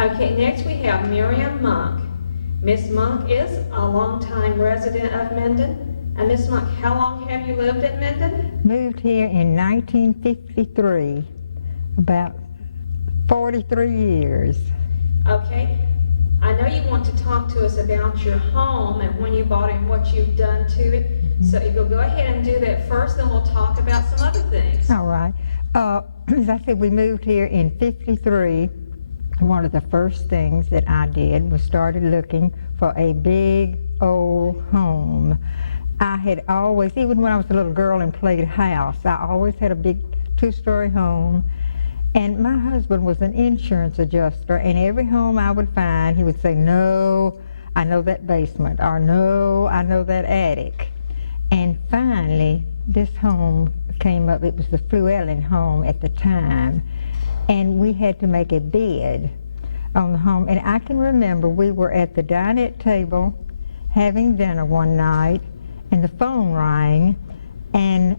Okay, next we have Miriam Monk. Miss Monk is a longtime resident of Minden. And Miss Monk, how long have you lived in Minden? Moved here in 1953, about 43 years. Okay, I know you want to talk to us about your home and when you bought it and what you've done to it. So if you'll go ahead and do that first, then we'll talk about some other things. All right. As I said, we moved here in 53. One of the first things that I did was started looking for a big old home. I had always, even when I was a little girl and played house, I always had a big two-story home. And my husband was an insurance adjuster, and every home I would find, he would say, no, I know that basement, or no, I know that attic. And finally, this home came up. It was the Llewellyn home at the time, and we had to make a bid on the home. And I can remember we were at the dinette table having dinner one night, and the phone rang, and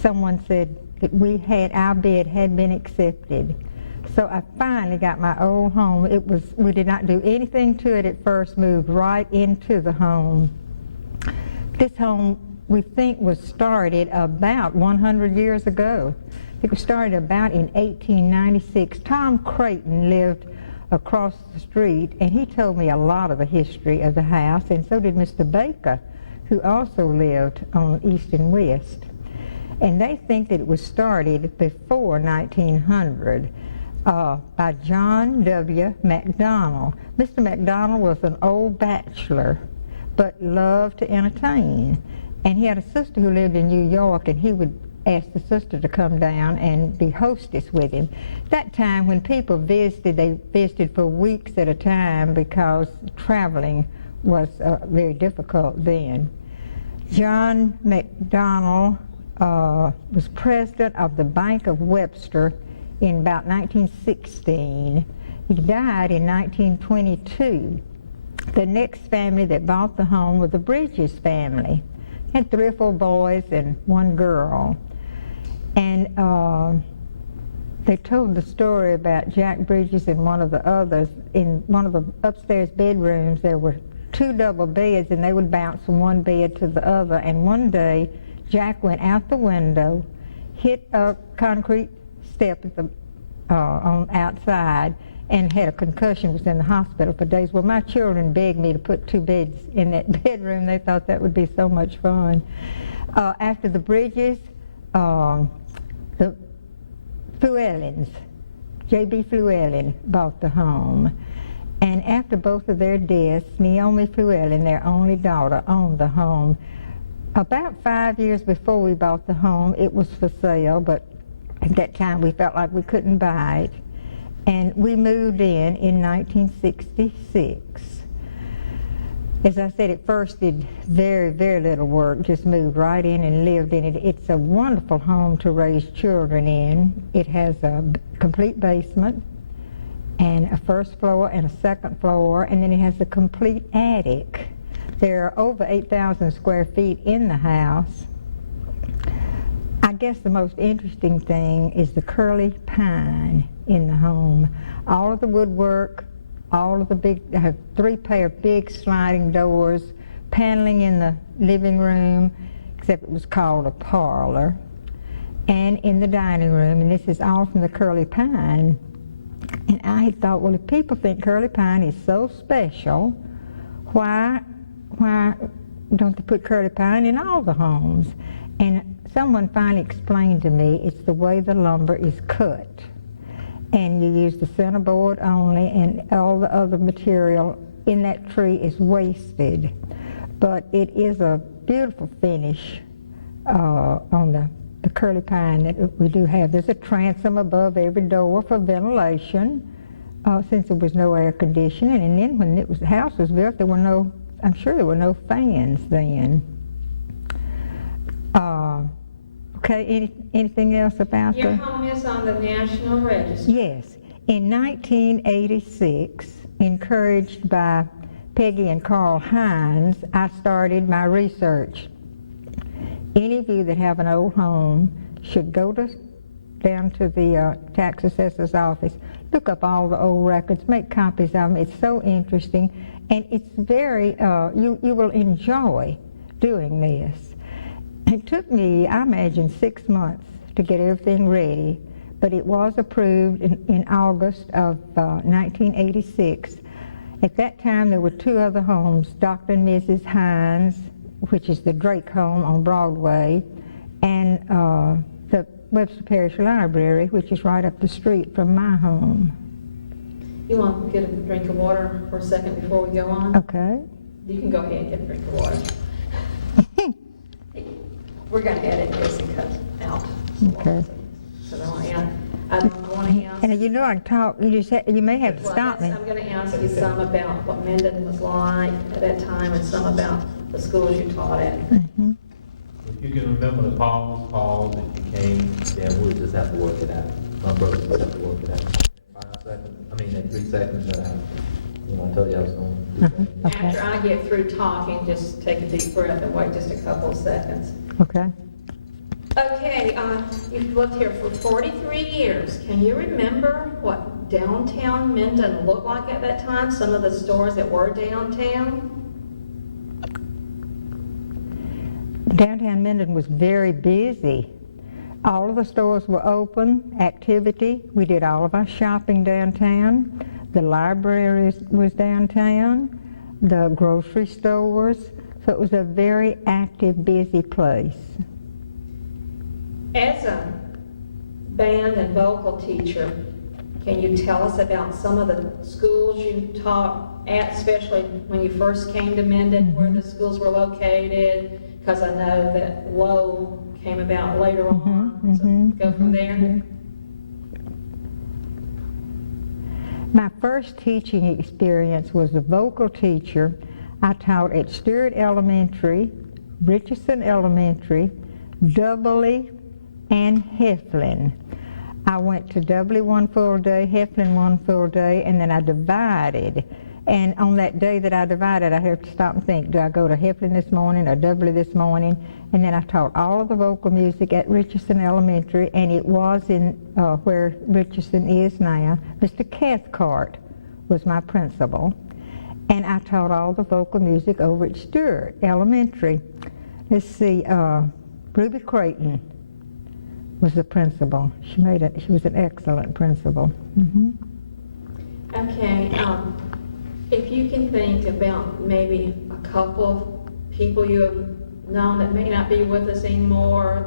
someone said that our bid had been accepted. So I finally got my old home. We did not do anything to it at first, moved right into the home. This home, we think, was started about 100 years ago. It was started about in 1896. Tom Creighton lived across the street, and he told me a lot of the history of the house, and so did Mr. Baker, who also lived on East and West. And they think that it was started before 1900 by John W. McDonald. Mr. McDonald was an old bachelor, but loved to entertain. And he had a sister who lived in New York, and he would ask the sister to come down and be hostess with him. That time when people visited, they visited for weeks at a time because traveling was very difficult then. John McDonald was president of the Bank of Webster in about 1916. He died in 1922. The next family that bought the home was the Bridges family. He had 3 or 4 boys and 1 girl. And they told the story about Jack Bridges and one of the others. In one of the upstairs bedrooms, there were 2 double beds, and they would bounce from one bed to the other. And one day, Jack went out the window, hit a concrete step at the on outside, and had a concussion. Was in the hospital for days. Well, my children begged me to put 2 beds in that bedroom. They thought that would be so much fun. After the Bridges, the Llewellyns, J.B. Llewellyn, bought the home. And after both of their deaths, Naomi Llewellyn, their only daughter, owned the home. About 5 years before we bought the home, it was for sale, but at that time we felt like we couldn't buy it. And we moved in 1966. As I said, at first did very, very little work, just moved right in and lived in it. It's a wonderful home to raise children in. It has a complete basement and a first floor and a second floor, and then it has a complete attic. There are over 8,000 square feet in the house. I guess the most interesting thing is the curly pine in the home. All of the woodwork, all of the big, I have 3 pair of big sliding doors, paneling in the living room, except it was called a parlor, and in the dining room, and this is all from the curly pine. And I had thought, well, if people think curly pine is so special, why don't they put curly pine in all the homes? And someone finally explained to me it's the way the lumber is cut. And you use the center board only, and all the other material in that tree is wasted. But it is a beautiful finish on the curly pine that we do have. There's a transom above every door for ventilation, since there was no air conditioning. And then when the house was built, I'm sure there were no fans then. Okay, anything else about Your home is on the National Register. Yes. In 1986, encouraged by Peggy and Carl Hines, I started my research. Any of you that have an old home should go to down to the tax assessor's office, look up all the old records, make copies of them. It's so interesting, and it's very, you will enjoy doing this. It took me, I imagine, 6 months to get everything ready, but it was approved in August of 1986. At that time, there were 2 other homes, Dr. and Mrs. Hines, which is the Drake home on Broadway, and the Webster Parish Library, which is right up the street from my home. You want to get a drink of water for a second before we go on? Okay. You can go ahead and get a drink of water. We're going to edit this and cut out. Okay. So I don't want to ask. And you know I can talk, you may have to stop me. I'm going to ask you some about what Minden was like at that time and some about the schools you taught at. Mm-hmm. If you can remember the pause, if you can, then we'll just have to work it out. My brother just have to work it out. 5 seconds, that 3 seconds that I told you I was going to do that. Okay. After I get through talking, just take a deep breath and wait just a couple of seconds. Okay. Okay, you've lived here for 43 years. Can you remember what downtown Minden looked like at that time? Some of the stores that were downtown? Downtown Minden was very busy. All of the stores were open, activity. We did all of our shopping downtown. The library was downtown, the grocery stores. So it was a very active, busy place. As a band and vocal teacher, can you tell us about some of the schools you taught at, especially when you first came to Minden, where the schools were located? Because I know that Low came about later on, so go from there. Yeah. My first teaching experience was a vocal teacher. I taught at Stewart Elementary, Richardson Elementary, Doubly, and Heflin. I went to Doubly 1 full day, Heflin 1 full day, and then I divided. And on that day that I divided, I had to stop and think, do I go to Heflin this morning or Doubly this morning? And then I taught all of the vocal music at Richardson Elementary, and it was in where Richardson is now. Mr. Cathcart was my principal. And I taught all the vocal music over at Stewart Elementary. Let's see, Ruby Creighton was the principal. She was an excellent principal. Okay, if you can think about maybe a couple of people you have known that may not be with us anymore,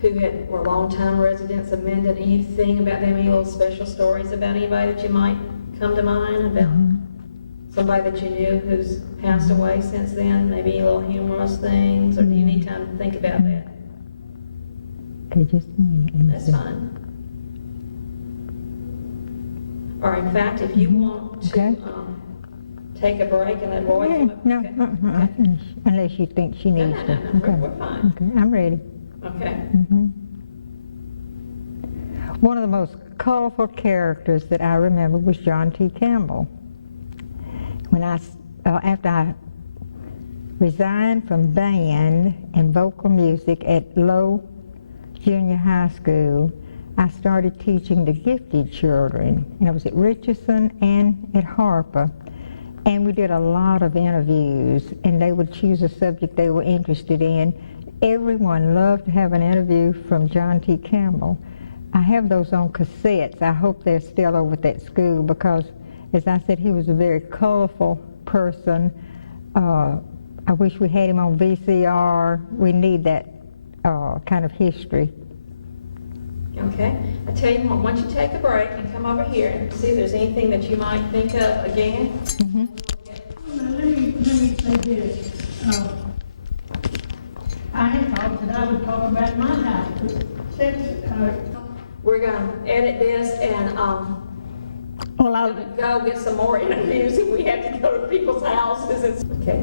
who were longtime residents of Minden, anything about them, any little special stories about anybody that you might come to mind about? Somebody that you knew who's passed away since then, maybe any little humorous things, or do you need time to think about that? Okay, just a minute. That's fine. Or in fact, if you want to Okay. take a break and let Roy come up. No, Okay. I'll finish, unless you think she No, needs no, to. no, no, Okay. we're fine. Okay, I'm ready. Okay. One of the most colorful characters that I remember was John T. Campbell. When after I resigned from band and vocal music at Low Junior High School, I started teaching the gifted children, and I was at Richardson and at Harper, and we did a lot of interviews, and they would choose a subject they were interested in. Everyone loved to have an interview from John T. Campbell. I have those on cassettes. I hope they're still over at that school because, as I said, he was a very colorful person. I wish we had him on VCR. We need that kind of history. Okay. I tell you what, once you take a break and come over here and see if there's anything that you might think of again. Now, let me say this. I had thought that I would talk about my house, but since, We're going to edit this and go get some more interviews if we have to go to people's houses. Okay.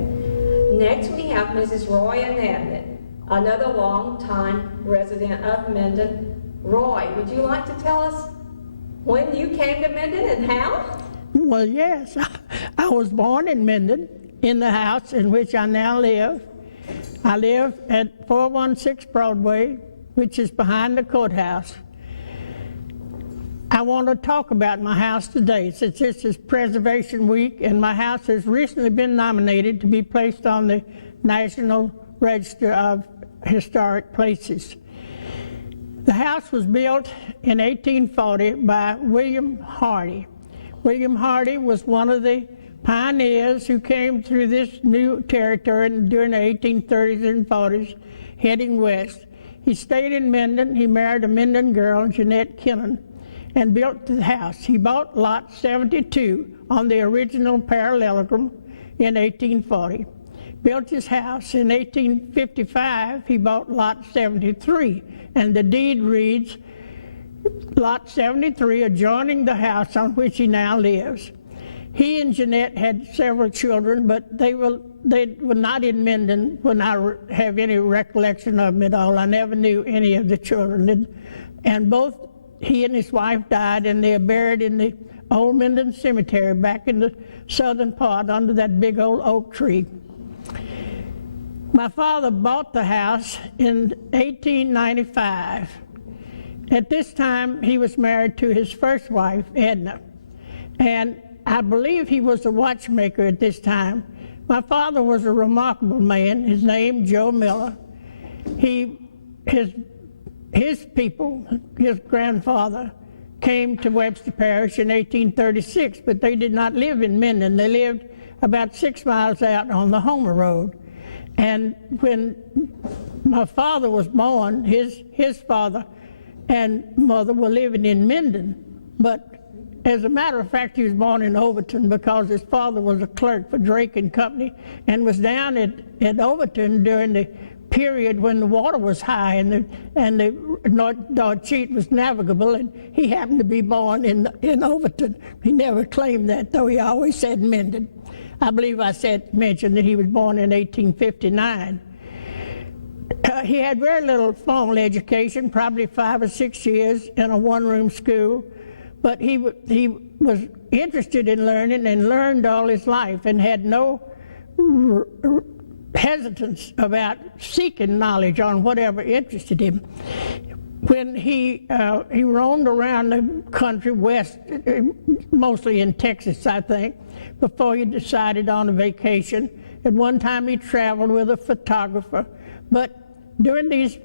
Next we have Mrs. Roy Inabnett, another longtime resident of Minden. Roy, would you like to tell us when you came to Minden and how? well, yes, I was born in Minden, in the house in which I now live. I live at 416 Broadway, which is behind the courthouse. I want to talk about my house today, since this is Preservation Week, and my house has recently been nominated to be placed on the National Register of Historic Places. The house was built in 1840 by William Hardy. William Hardy was one of the pioneers who came through this new territory during the 1830s and 40s, heading west. He stayed in Minden. He married a Minden girl, Jeanette Kinnan, and built the house. He bought lot 72 on the original parallelogram in 1840. Built his house. In 1855, he bought lot 73, and the deed reads, lot 73 adjoining the house on which he now lives. He and Jeanette had several children, but they were not in Minden when I have any recollection of them at all. I never knew any of the children. And both he and his wife died, and they are buried in the old Minden Cemetery back in the southern part under that big old oak tree. My father bought the house in 1895. At this time, he was married to his first wife, Edna, and I believe he was a watchmaker at this time. My father was a remarkable man. His name, Joe Miller. His people, his grandfather, came to Webster Parish in 1836, but they did not live in Minden. They lived about 6 miles out on the Homer Road. And when my father was born, his father and mother were living in Minden. But as a matter of fact, he was born in Overton because his father was a clerk for Drake and Company and was down at Overton during the period when the water was high and the North Cheat was navigable, and he happened to be born in Overton. He never claimed that, though he always said Minden. I believe I mentioned that he was born in 1859. He had very little formal education, probably 5 or 6 years in a one-room school, but he was interested in learning and learned all his life and had no hesitance about seeking knowledge on whatever interested him. When he roamed around the country west, mostly in Texas, I think, before he decided on a vacation. At one time he traveled with a photographer, but during this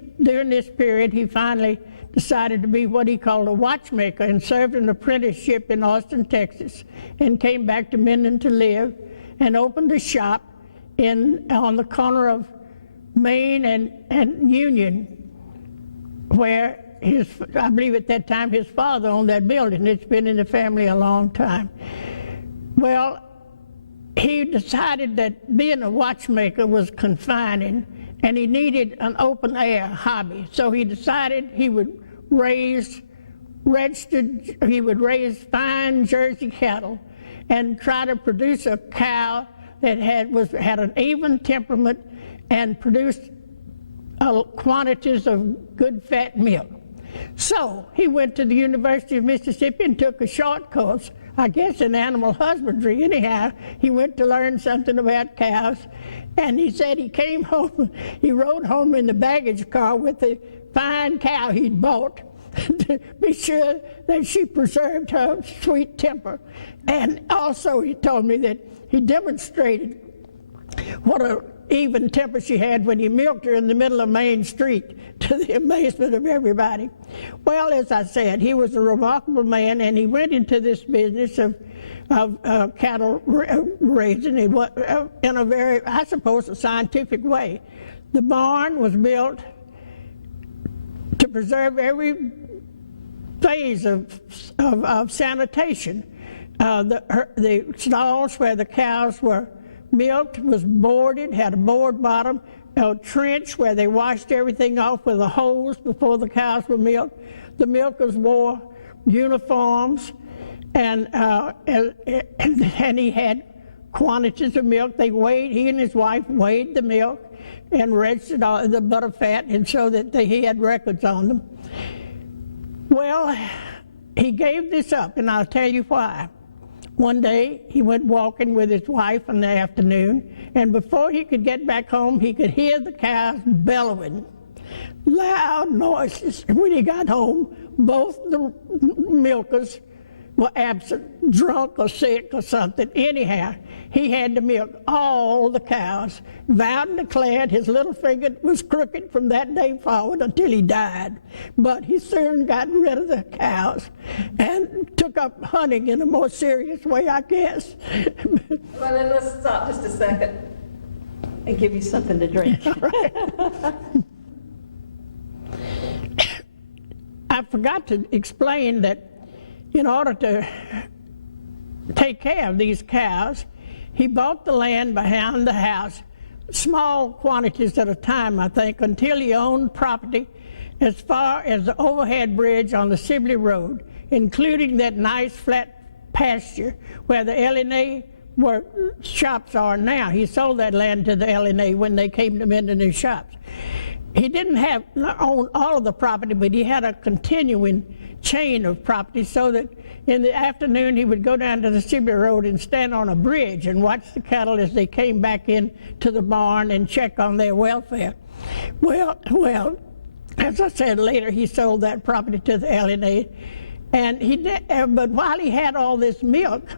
period he finally decided to be what he called a watchmaker and served an apprenticeship in Austin, Texas, and came back to Minden to live and opened a shop on the corner of Main and Union, where I believe at that time his father owned that building. It's been in the family a long time. Well, he decided that being a watchmaker was confining and he needed an open air hobby. So he decided he would raise fine Jersey cattle and try to produce a cow that had an even temperament and produced quantities of good fat milk. So he went to the University of Mississippi and took a short course, I guess in animal husbandry. Anyhow, he went to learn something about cows, and he said he came home, he rode home in the baggage car with the fine cow he'd bought to be sure that she preserved her sweet temper. And also he told me that he demonstrated what an even temper she had when he milked her in the middle of Main Street, to the amazement of everybody. Well, as I said, he was a remarkable man, and he went into this business of cattle raising in a very, I suppose, a scientific way. The barn was built to preserve every phase of sanitation. The stalls where the cows were milked was boarded, had a board bottom, a trench where they washed everything off with a hose before the cows were milked. The milkers wore uniforms, and he had quantities of milk. He and his wife weighed the milk and registered all the butter fat, and so that he had records on them. Well, he gave this up, and I'll tell you why. One day, he went walking with his wife in the afternoon, and before he could get back home, he could hear the cows bellowing, loud noises. And when he got home, both the milkers were absent, drunk or sick or something. Anyhow, he had to milk all the cows, vowed and declared his little finger was crooked from that day forward until he died. But he soon got rid of the cows and took up hunting in a more serious way, I guess. Well, then let's stop just a second and give you something to drink. I forgot to explain that in order to take care of these cows, he bought the land behind the house, small quantities at a time, I think, until he owned property as far as the overhead bridge on the Sibley Road, including that nice flat pasture where the L&A shops are now. He sold that land to the L&A when they came to Minden and shops. He didn't own all of the property, but he had a continuing chain of property, so that in the afternoon he would go down to the Sibley Road and stand on a bridge and watch the cattle as they came back in to the barn and check on their welfare. Well, as I said later, he sold that property to the L&A, and but while he had all this milk,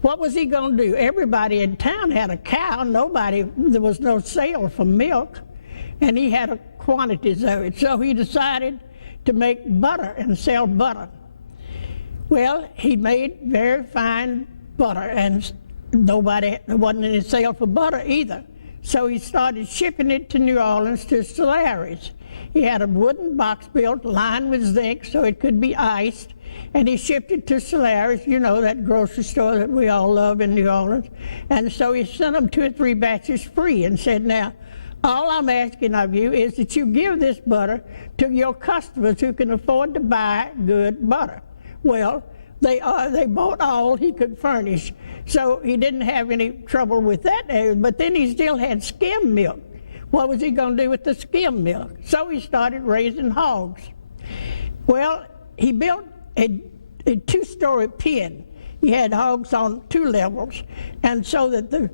what was he going to do? Everybody in town had a cow. There was no sale for milk, and he had quantities of it. So he decided to make butter and sell butter. Well, he made very fine butter, and there wasn't any sale for butter either. So he started shipping it to New Orleans to Solaris. He had a wooden box built, lined with zinc so it could be iced, and he shipped it to Solaris, you know, that grocery store that we all love in New Orleans. And so he sent them 2 or 3 batches free and said, now, all I'm asking of you is that you give this butter to your customers who can afford to buy good butter. Well, they bought all he could furnish, so he didn't have any trouble with that. But then he still had skim milk. What was he going to do with the skim milk? So he started raising hogs. Well, he built a 2-story pen. He had hogs on 2 levels, and so that the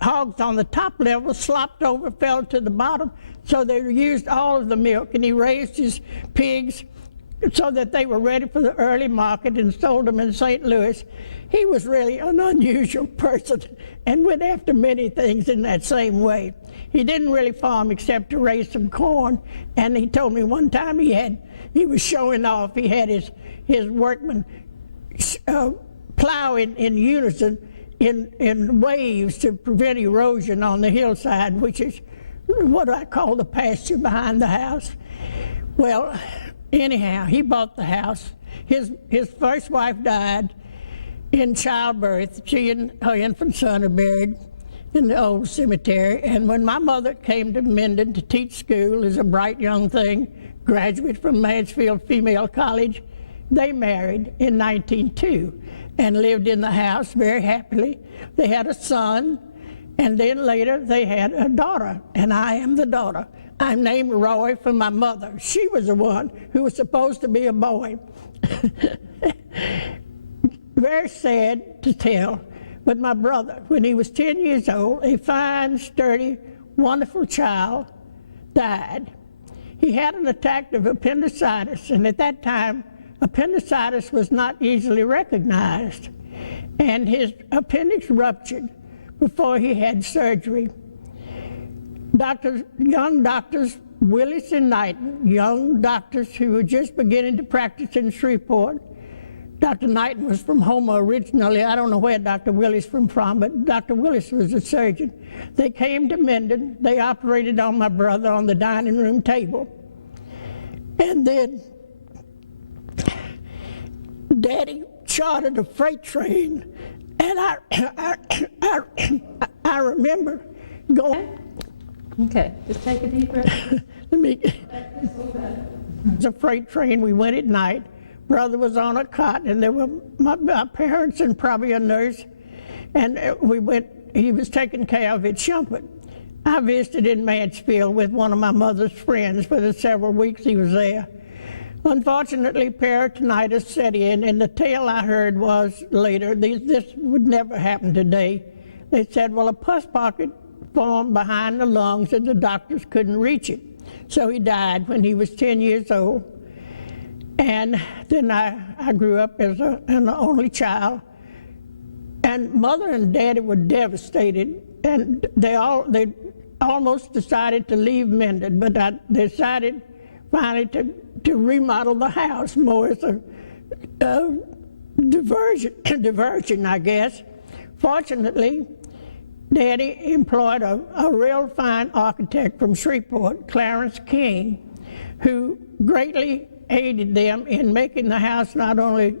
hogs on the top level slopped over, fell to the bottom, so they used all of the milk, and he raised his pigs so that they were ready for the early market and sold them in St. Louis. He was really an unusual person and went after many things in that same way. He didn't really farm except to raise some corn, and he told me one time he was showing off. He had his workmen plow in unison in waves to prevent erosion on the hillside, which is what I call the pasture behind the house. Well, anyhow, he bought the house. His first wife died in childbirth. She and her infant son are buried in the old cemetery. And when my mother came to Minden to teach school as a bright young thing, graduate from Mansfield Female College, they married in 1902 and lived in the house very happily. They had a son, and then later they had a daughter, and I am the daughter. I'm named Roy for my mother. She was the one who was supposed to be a boy. Very sad to tell, but my brother, when he was 10 years old, a fine, sturdy, wonderful child, died. He had an attack of appendicitis, and at that time, appendicitis was not easily recognized, and his appendix ruptured before he had surgery. Young doctors, Willis and Knighton, young doctors who were just beginning to practice in Shreveport. Dr. Knighton was from Houma originally. I don't know where Dr. Willis was from, but Dr. Willis was a surgeon. They came to Minden. They operated on my brother on the dining room table. And then Daddy chartered a freight train, and I remember going. Okay, just take a deep breath. It was a freight train. We went at night. Brother was on a cot, and there were my parents and probably a nurse, and we went. He was taken care of at Shumpert. I visited in Mansfield with one of my mother's friends for the several weeks he was there. Unfortunately, peritonitis set in, and the tale I heard was later, this would never happen today. They said, well, a pus pocket formed behind the lungs and the doctors couldn't reach it. so he died when he was 10 years old. And then I grew up as an only child. And Mother and Daddy were devastated, and they almost decided to leave Minden, but I decided finally to remodel the house more as a diversion, I guess. Fortunately, Daddy employed a real fine architect from Shreveport, Clarence King, who greatly aided them in making the house not only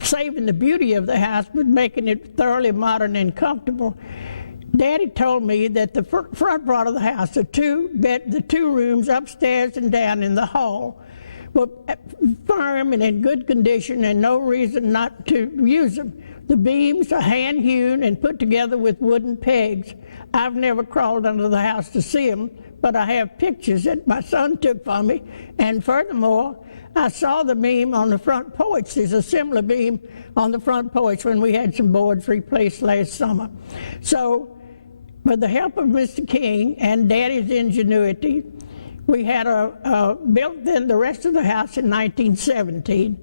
saving the beauty of the house, but making it thoroughly modern and comfortable. Daddy told me that the front part of the house, the two rooms upstairs and down in the hall, were firm and in good condition and no reason not to use them. The beams are hand-hewn and put together with wooden pegs. I've never crawled under the house to see them, but I have pictures that my son took for me. And furthermore, I saw the beam on the front porch. There's a similar beam on the front porch when we had some boards replaced last summer. So, with the help of Mr. King and Daddy's ingenuity, we had built then the rest of the house in 1917,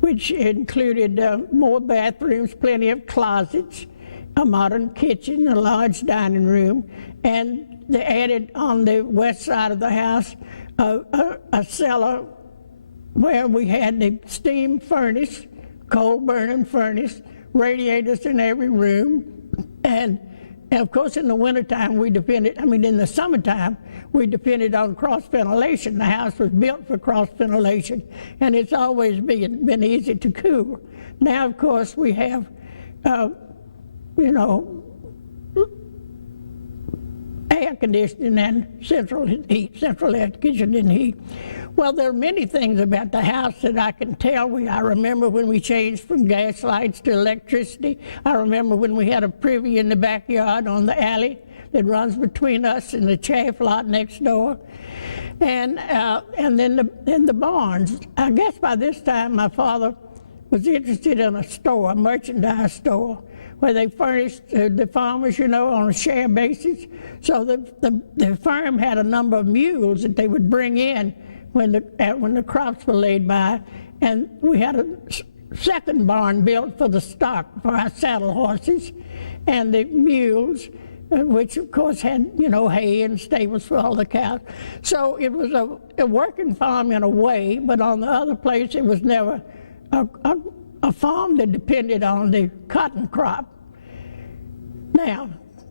which included more bathrooms, plenty of closets, a modern kitchen, a large dining room, and they added on the west side of the house a cellar where we had the steam furnace, coal burning furnace, radiators in every room, and of course in the wintertime in the summertime, we depended on cross ventilation. The house was built for cross ventilation, and it's always been easy to cool. Now, of course, we have, air conditioning and central air conditioning heat. Well, there are many things about the house that I can tell. I remember when we changed from gas lights to electricity. I remember when we had a privy in the backyard on the alley that runs between us and the chaff lot next door. And then the barns. I guess by this time my father was interested in a merchandise store, where they furnished the farmers, on a share basis. So the farm had a number of mules that they would bring in when the crops were laid by, and we had a second barn built for the stock, for our saddle horses, and the mules, which of course had, hay and stables for all the cows. So it was a working farm in a way, but on the other place it was never a farm that depended on the cotton crop. Now,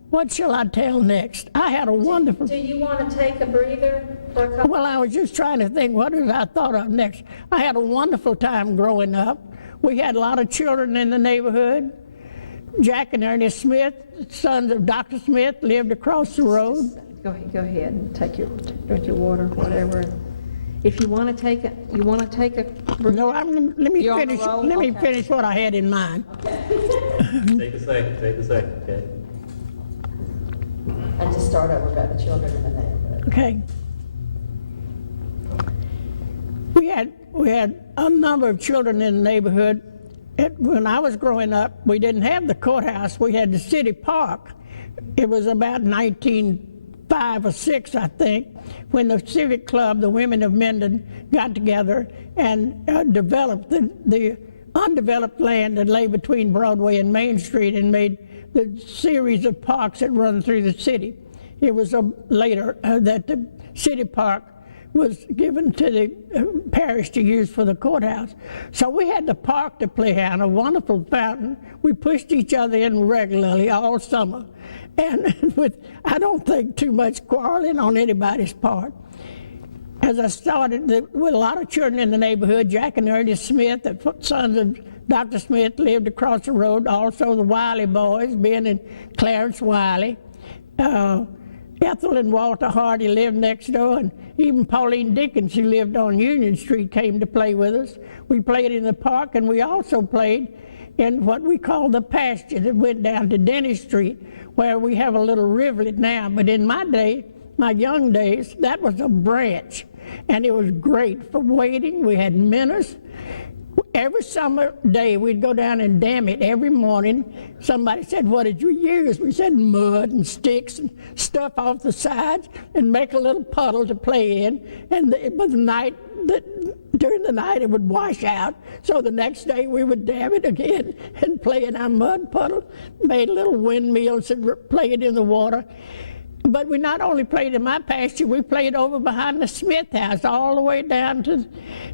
what shall I tell next? I had a wonderful... Do you want to take a breather for a couple? Well, I was just trying to think, what did I thought of next? I had a wonderful time growing up. We had a lot of children in the neighborhood. Jack and Ernest Smith, sons of Dr. Smith, lived across the road. Go ahead and drink your water, whatever. If you want to take a breather. No, let me finish what I had in mind. Take a second, okay? And just start over about the children in the neighborhood. Okay. We had a number of children in the neighborhood. When I was growing up, we didn't have the courthouse. We had the city park. It was about 1905 or 6, I think, when the Civic Club, the women of Minden, got together and developed the undeveloped land that lay between Broadway and Main Street and made the series of parks that run through the city. It was later that the city park was given to the parish to use for the courthouse. So we had the park to play on, a wonderful fountain. We pushed each other in regularly all summer, and I don't think too much quarreling on anybody's part. As I started, with a lot of children in the neighborhood, Jack and Ernest Smith, the sons of Dr. Smith, lived across the road. Also the Wiley boys, Ben and Clarence Wiley. Ethel and Walter Hardy lived next door, and even Pauline Dickens, who lived on Union Street, came to play with us. We played in the park, and we also played in what we call the pasture that went down to Denny Street, where we have a little rivulet now. But in my day, my young days, that was a branch, and it was great for wading. We had minnows. Every summer day, we'd go down and dam it every morning. Somebody said, "What did you use?" We said mud and sticks and stuff off the sides and make a little puddle to play in. And during the night, it would wash out. So the next day, we would dam it again and play in our mud puddle. Made little windmills and played in the water. But we not only played in my pasture, we played over behind the Smith house all the way down to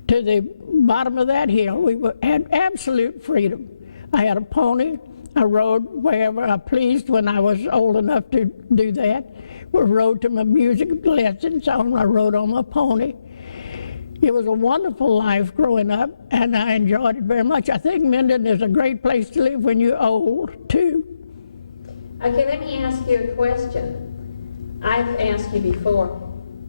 the bottom of that hill. We had absolute freedom. I had a pony. I rode wherever I pleased when I was old enough to do that. We rode to my music lessons. I rode on my pony. It was a wonderful life growing up, and I enjoyed it very much. I think Minden is a great place to live when you're old, too. Okay, let me ask you a question. I've asked you before,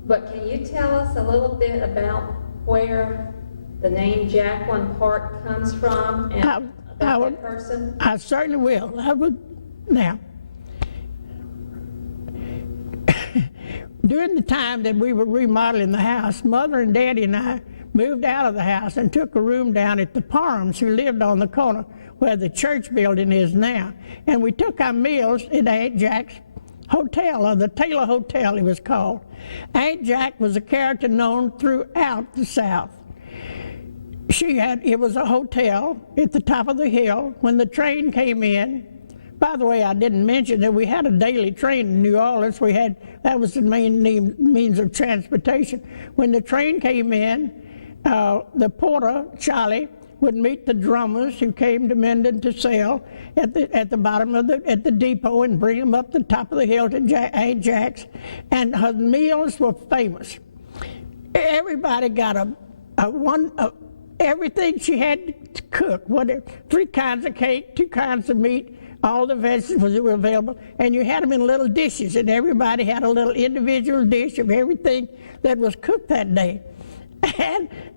but can you tell us a little bit about where the name Jacqueline Park comes from and about that person? I certainly will. I would. Now, during the time that we were remodeling the house, Mother and Daddy and I moved out of the house and took a room down at the Parms, who lived on the corner where the church building is now. And we took our meals at Aunt Jack's Hotel, or the Taylor Hotel it was called. Aunt Jack was a character known throughout the South. It was a hotel at the top of the hill. When the train came in, by the way, I didn't mention that we had a daily train in New Orleans. That was the main means of transportation. When the train came in, the porter, Charlie, would meet the drummers who came to Minden to sell at the bottom of the depot and bring them up the top of the hill to Aunt Jack's. And her meals were famous. Everybody got everything she had to cook. 3 kinds of cake, 2 kinds of meat, all the vegetables that were available, and you had them in little dishes, and everybody had a little individual dish of everything that was cooked that day.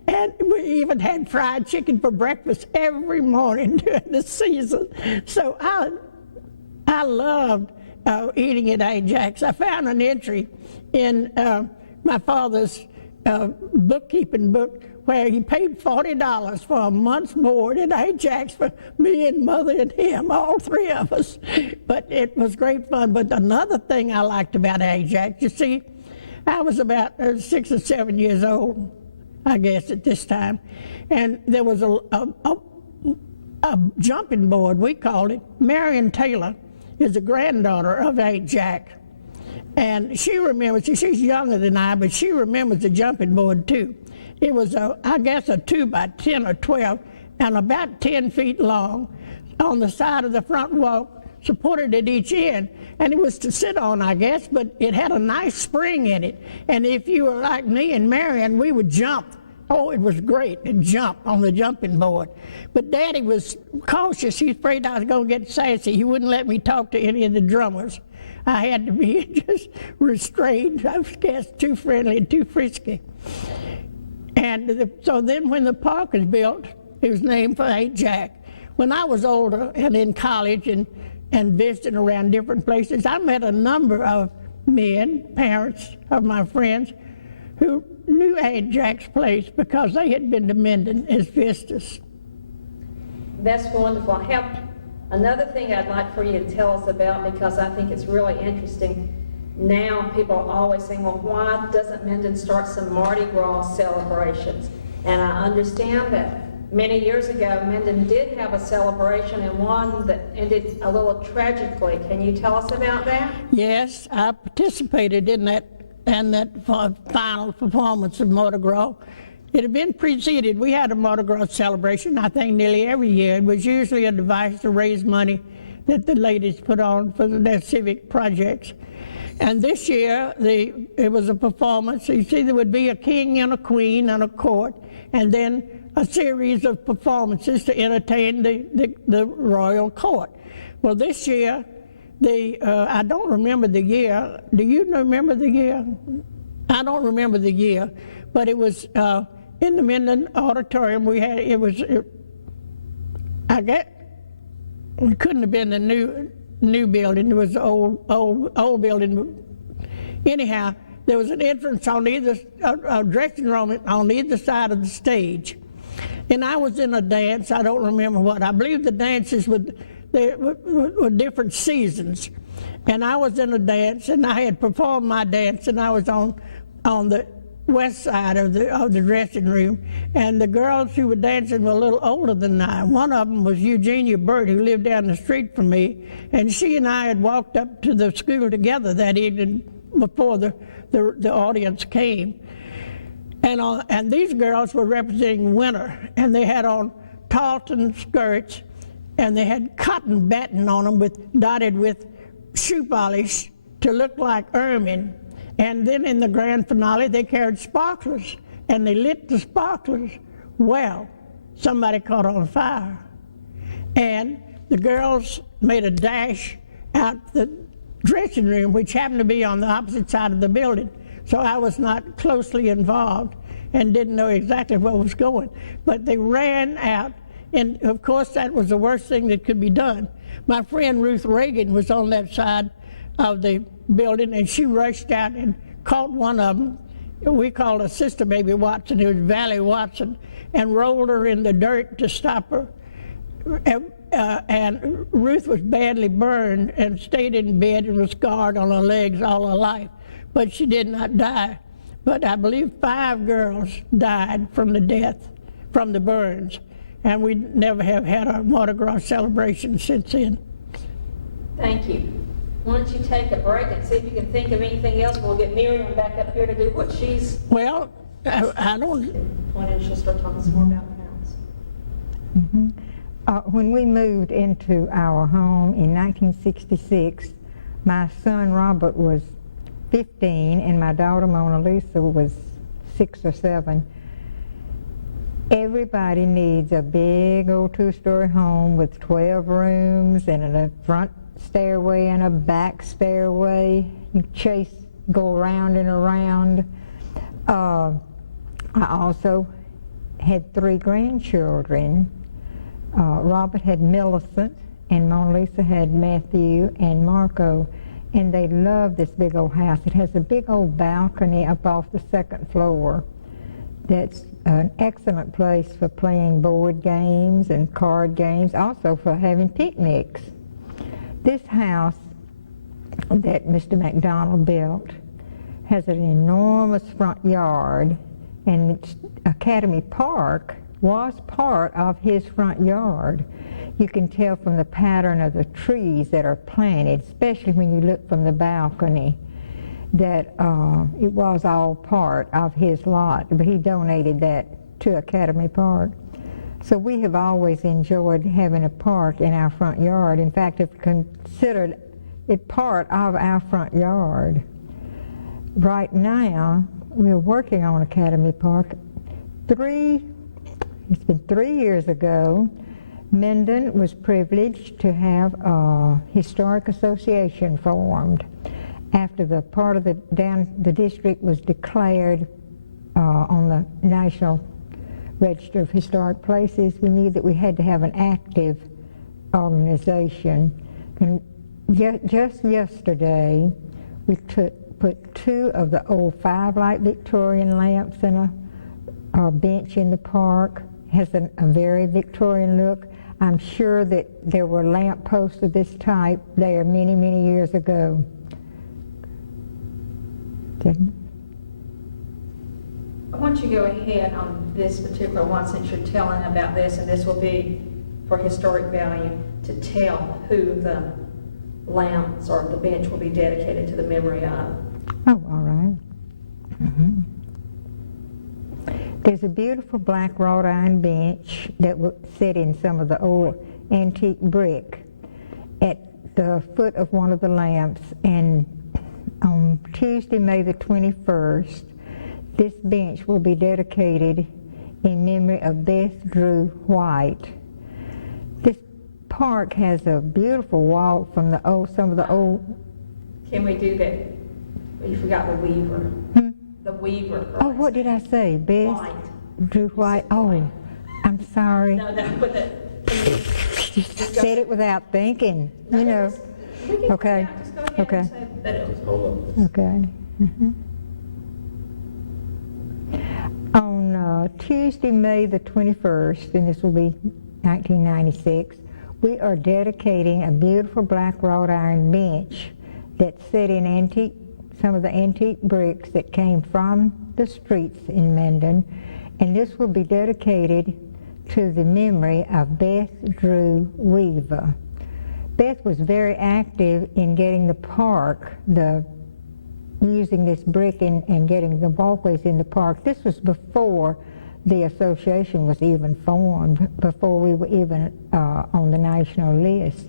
And we even had fried chicken for breakfast every morning during the season. So I loved eating at Aunt Jack's. I found an entry in my father's bookkeeping book where he paid $40 for a month's board at Aunt Jack's for me and Mother and him, all 3 of us. But it was great fun. But another thing I liked about Aunt Jack's, you see, I was about 6 or 7 years old, I guess, at this time. And there was a jumping board, we called it. Miriam Taylor is a granddaughter of Aunt Jack. And she remembers, she's younger than I, but she remembers the jumping board too. It was, I guess, a 2 by 10 or 12 and about 10 feet long on the side of the front wall, supported at each end. And it was to sit on, I guess, but it had a nice spring in it. And if you were like me and Marion, we would jump. Oh, it was great to jump on the jumping board. But Daddy was cautious. He was afraid I was going to get sassy. He wouldn't let me talk to any of the drummers. I had to be just restrained. I was guess too friendly and too frisky. And so then when the park was built, it was named for Aunt Jack. When I was older and in college and visiting around different places, I met a number of men, parents of my friends, who knew Aunt Jack's place because they had been to Minden as visitors. That's wonderful. I have another thing I'd like for you to tell us about, because I think it's really interesting. Now people are always saying, well, why doesn't Minden start some Mardi Gras celebrations? And I understand that many years ago, Minden did have a celebration, and one that ended a little tragically. Can you tell us about that? Yes, I participated in that final performance of Mardi Gras. It had been preceded. We had a Mardi Gras celebration, I think, nearly every year. It was usually a device to raise money that the ladies put on for their civic projects. And this year, it was a performance. You see, there would be a king and a queen and a court, and then a series of performances to entertain the royal court. Well, this year, I don't remember the year. Do you remember the year? I don't remember the year, but it was in the Minden Auditorium. I guess it couldn't have been the new building. It was the old building. Anyhow, there was an entrance on a dressing room on either side of the stage. And I was in a dance, I don't remember what. I believe the dances were different seasons. And I was in a dance, and I had performed my dance, and I was on the west side of the dressing room, and the girls who were dancing were a little older than I. One of them was Eugenia Bird, who lived down the street from me, and she and I had walked up to the school together that evening before the audience came. And these girls were representing winter, and they had on tartan skirts, and they had cotton batting on them dotted with shoe polish to look like ermine. And then in the grand finale, they carried sparklers, and they lit the sparklers. Well, somebody caught on fire. And the girls made a dash out the dressing room, which happened to be on the opposite side of the building. So I was not closely involved and didn't know exactly what was going. But they ran out, and of course that was the worst thing that could be done. My friend Ruth Reagan was on that side of the building, and she rushed out and caught one of them. We called her Sister Baby Watson. It was Valley Watson, and rolled her in the dirt to stop her. And Ruth was badly burned and stayed in bed and was scarred on her legs all her life, but she did not die. But I believe 5 girls died from the burns, and we never have had a Mardi Gras celebration since then. Thank you. Why don't you take a break and see if you can think of anything else? We'll get Miriam back up here to do what she's Well, I don't. and she'll start talking some more about the house. When we moved into our home in 1966, my son Robert was 15 and my daughter Mona Lisa was 6 or 7. Everybody needs a big old 2-story home with 12 rooms and a front stairway and a back stairway. You go around and around. I also had 3 grandchildren. Robert had Millicent, and Mona Lisa had Matthew and Marco, and they loved this big old house. It has a big old balcony up off the 2nd floor. That's an excellent place for playing board games and card games, also for having picnics. This house that Mr. McDonald built has an enormous front yard, and Academy Park was part of his front yard. You can tell from the pattern of the trees that are planted, especially when you look from the balcony, that it was all part of his lot, but he donated that to Academy Park. So we have always enjoyed having a park in our front yard. In fact, have considered it part of our front yard. Right now, we're working on Academy Park. It's been 3 years ago, Minden was privileged to have a historic association formed. After the part of the district was declared on the National Register of Historic Places, we knew that we had to have an active organization. And just yesterday, we put 2 of the old 5-light Victorian lamps in a bench in the park. Has a very Victorian look. I'm sure that there were lamp posts of this type there many, many years ago. Why don't you go ahead on this particular one, since you're telling about this, and this will be for historic value, to tell who the lamps or the bench will be dedicated to the memory of. Oh, all right. Mm-hmm. There's a beautiful black wrought iron bench that will sit in some of the old antique brick at the foot of one of the lamps, and on Tuesday, May the 21st, this bench will be dedicated in memory of Beth Drew White. This park has a beautiful walk from some of the old... Can we do that? You forgot the Weaver. The Weaver. Oh, what did I say? Beth White. Drew White. Oh, I'm sorry. No, but Just said it without thinking, you know. Okay. Okay. Just hold up. Okay. On Tuesday, May the 21st, and this will be 1996, we are dedicating a beautiful black wrought iron bench that's set in some of the antique bricks that came from the streets in Minden, and this will be dedicated to the memory of Beth Drew Weaver. Beth was very active in getting the park, using this brick and getting the walkways in the park. This was before the association was even formed, before we were even on the national list.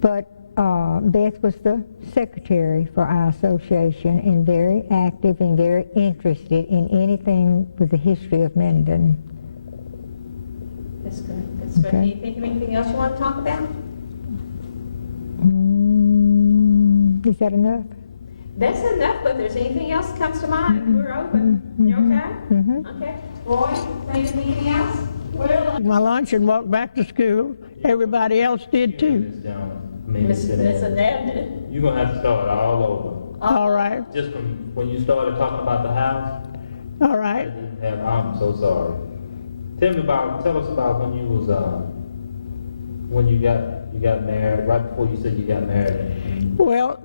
But Beth was the secretary for our association and very active and very interested in anything with the history of Minden. That's good. That's good. Okay. Do you think of anything else you want to talk about? Is that enough? That's enough, but if there's anything else that comes to mind, we're open. You okay? Mm-hmm. Okay. Roy, think of anything else? Well, my lunch and walked back to school. Everybody else did too. Miss Jones, I mean, Miss Miss Inabnett. You're gonna have to start all over. All right, Just from when you started talking about the house, all right. I'm so sorry. Tell us about when you was, when you got married, right before you said you got married. Well,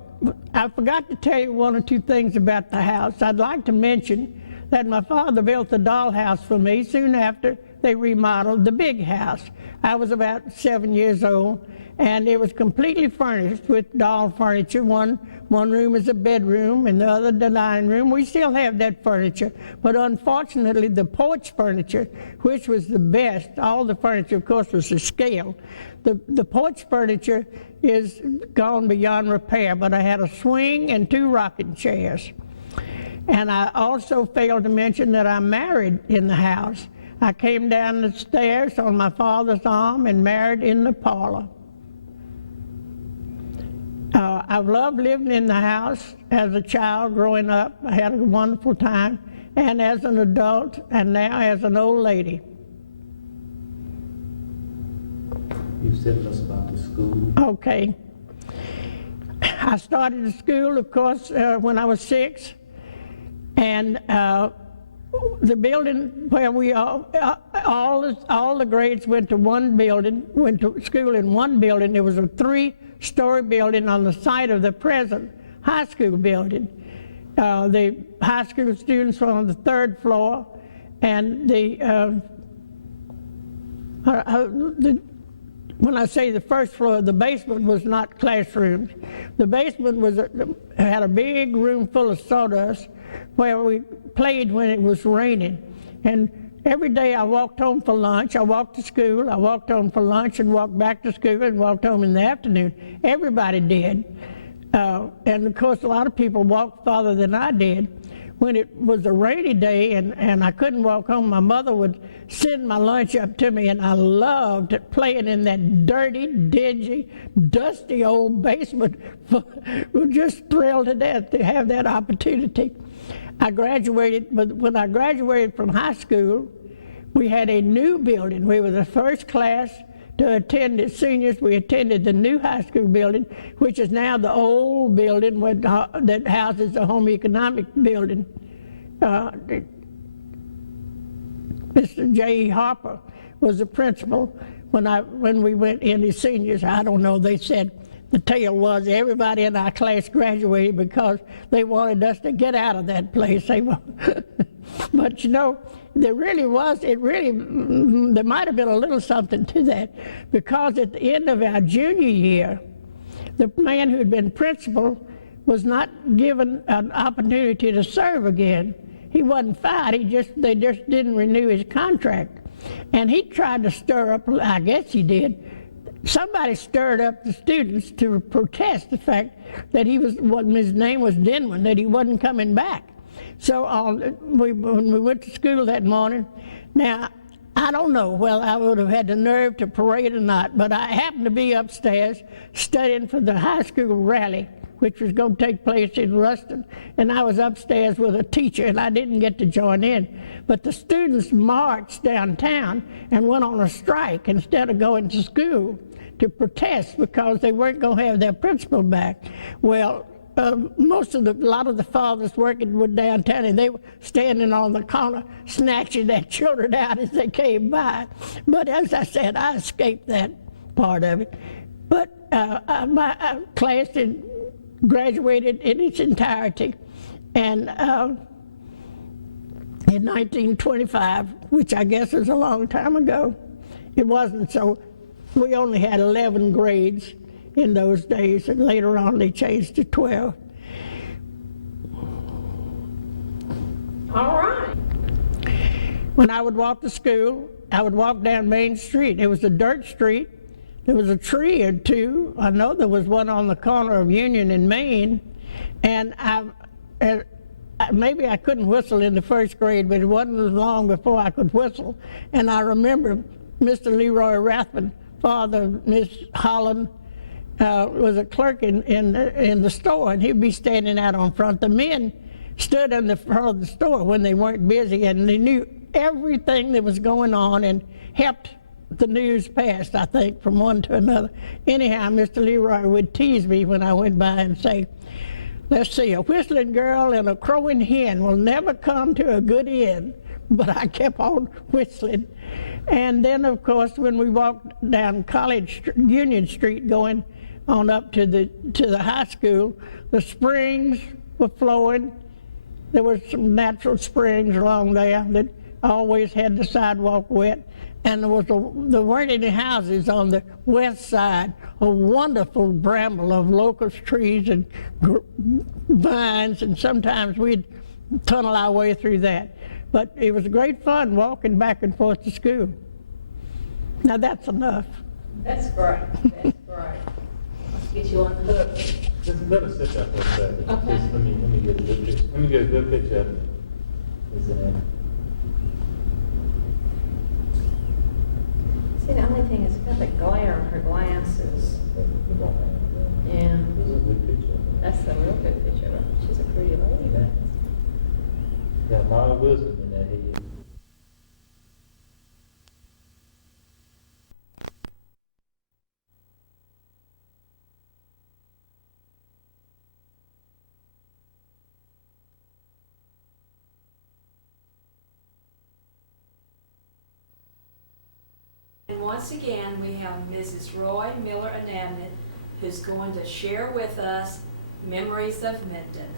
I forgot to tell you one or two things about the house. I'd like to mention that my father built the dollhouse for me soon after they remodeled the big house. I was about 7 years old, and it was completely furnished with doll furniture. One room is a bedroom, and the other the dining room. We still have that furniture, but unfortunately the porch furniture, which was the best, all the furniture, of course, was to scale. The porch furniture is gone beyond repair, but I had a swing and 2 rocking chairs. And I also failed to mention that I'm married in the house. I came down the stairs on my father's arm and married in the parlor. I've loved living in the house as a child growing up. I had a wonderful time, and as an adult, and now as an old lady. You said to us about the school. Okay. I started the school, of course, when I was 6, and the building where we all the grades went to one building, went to school in one building. There was a 3-story building on the site of the present high school building. The high school students were on the 3rd floor, and when I say the 1st floor, the basement was not classrooms. The basement had a big room full of sawdust where we played when it was raining. And every day I walked home for lunch. I walked to school, I walked home for lunch and walked back to school and walked home in the afternoon. Everybody did. And of course, a lot of people walked farther than I did. When it was a rainy day and I couldn't walk home, my mother would send my lunch up to me, and I loved playing in that dirty, dingy, dusty old basement. Was just thrilled to death to have that opportunity. I graduated, but when I graduated from high school, we had a new building. We were the first class to attend as seniors. We attended the new high school building, which is now the old building that houses the home economic building. Mr. J.E. Harper was the principal when we went in as seniors. I don't know, they said the tale was everybody in our class graduated because they wanted us to get out of that place. But you know, there might have been a little something to that, because at the end of our junior year, the man who had been principal was not given an opportunity to serve again. He wasn't fired, they just didn't renew his contract. And he tried to stir up, I guess he did, somebody stirred up the students to protest the fact that his name was Denman, that he wasn't coming back. So when we went to school that morning, now, I don't know whether I would have had the nerve to parade or not, but I happened to be upstairs studying for the high school rally, which was going to take place in Ruston, and I was upstairs with a teacher, and I didn't get to join in. But the students marched downtown and went on a strike instead of going to school to protest because they weren't going to have their principal back. Well, a lot of the fathers working with downtown, and they were standing on the corner snatching their children out as they came by. But as I said, I escaped that part of it. But my class graduated in its entirety, and in 1925, which I guess is a long time ago, it wasn't so. We only had 11 grades in those days, and later on they changed to 12. All right. When I would walk to school, I would walk down Main Street. It was a dirt street. There was a tree or two. I know there was one on the corner of Union and Main, and maybe I couldn't whistle in the first grade, but it wasn't long before I could whistle. And I remember Mr. Leroy Rathman, father of Miss Holland, was a clerk in the store, and he'd be standing out on front. The men stood in the front of the store when they weren't busy, and they knew everything that was going on and helped the news pass, I think, from one to another. Anyhow, Mr. Leroy would tease me when I went by and say, let's see, a whistling girl and a crowing hen will never come to a good end. But I kept on whistling. And then, of course, when we walked down Union Street going on up to the high school, the springs were flowing. There were some natural springs along there that always had the sidewalk wet. And there weren't any houses on the west side. A wonderful bramble of locust trees and vines, and sometimes we'd tunnel our way through that. But it was great fun walking back and forth to school. Now that's enough. That's great. That's great. Let's get you unhooked. Just let us sit there for a second. Okay. Just let me get a good picture. Let me get a good picture of it. See, the only thing is got the glare on her glasses. Yeah. This is a good picture. That's the real good picture of her. She's a pretty lady, but. Got a lot of wisdom in that head. And once again, we have Mrs. Roy Miller Inabnett, who's going to share with us memories of Minden.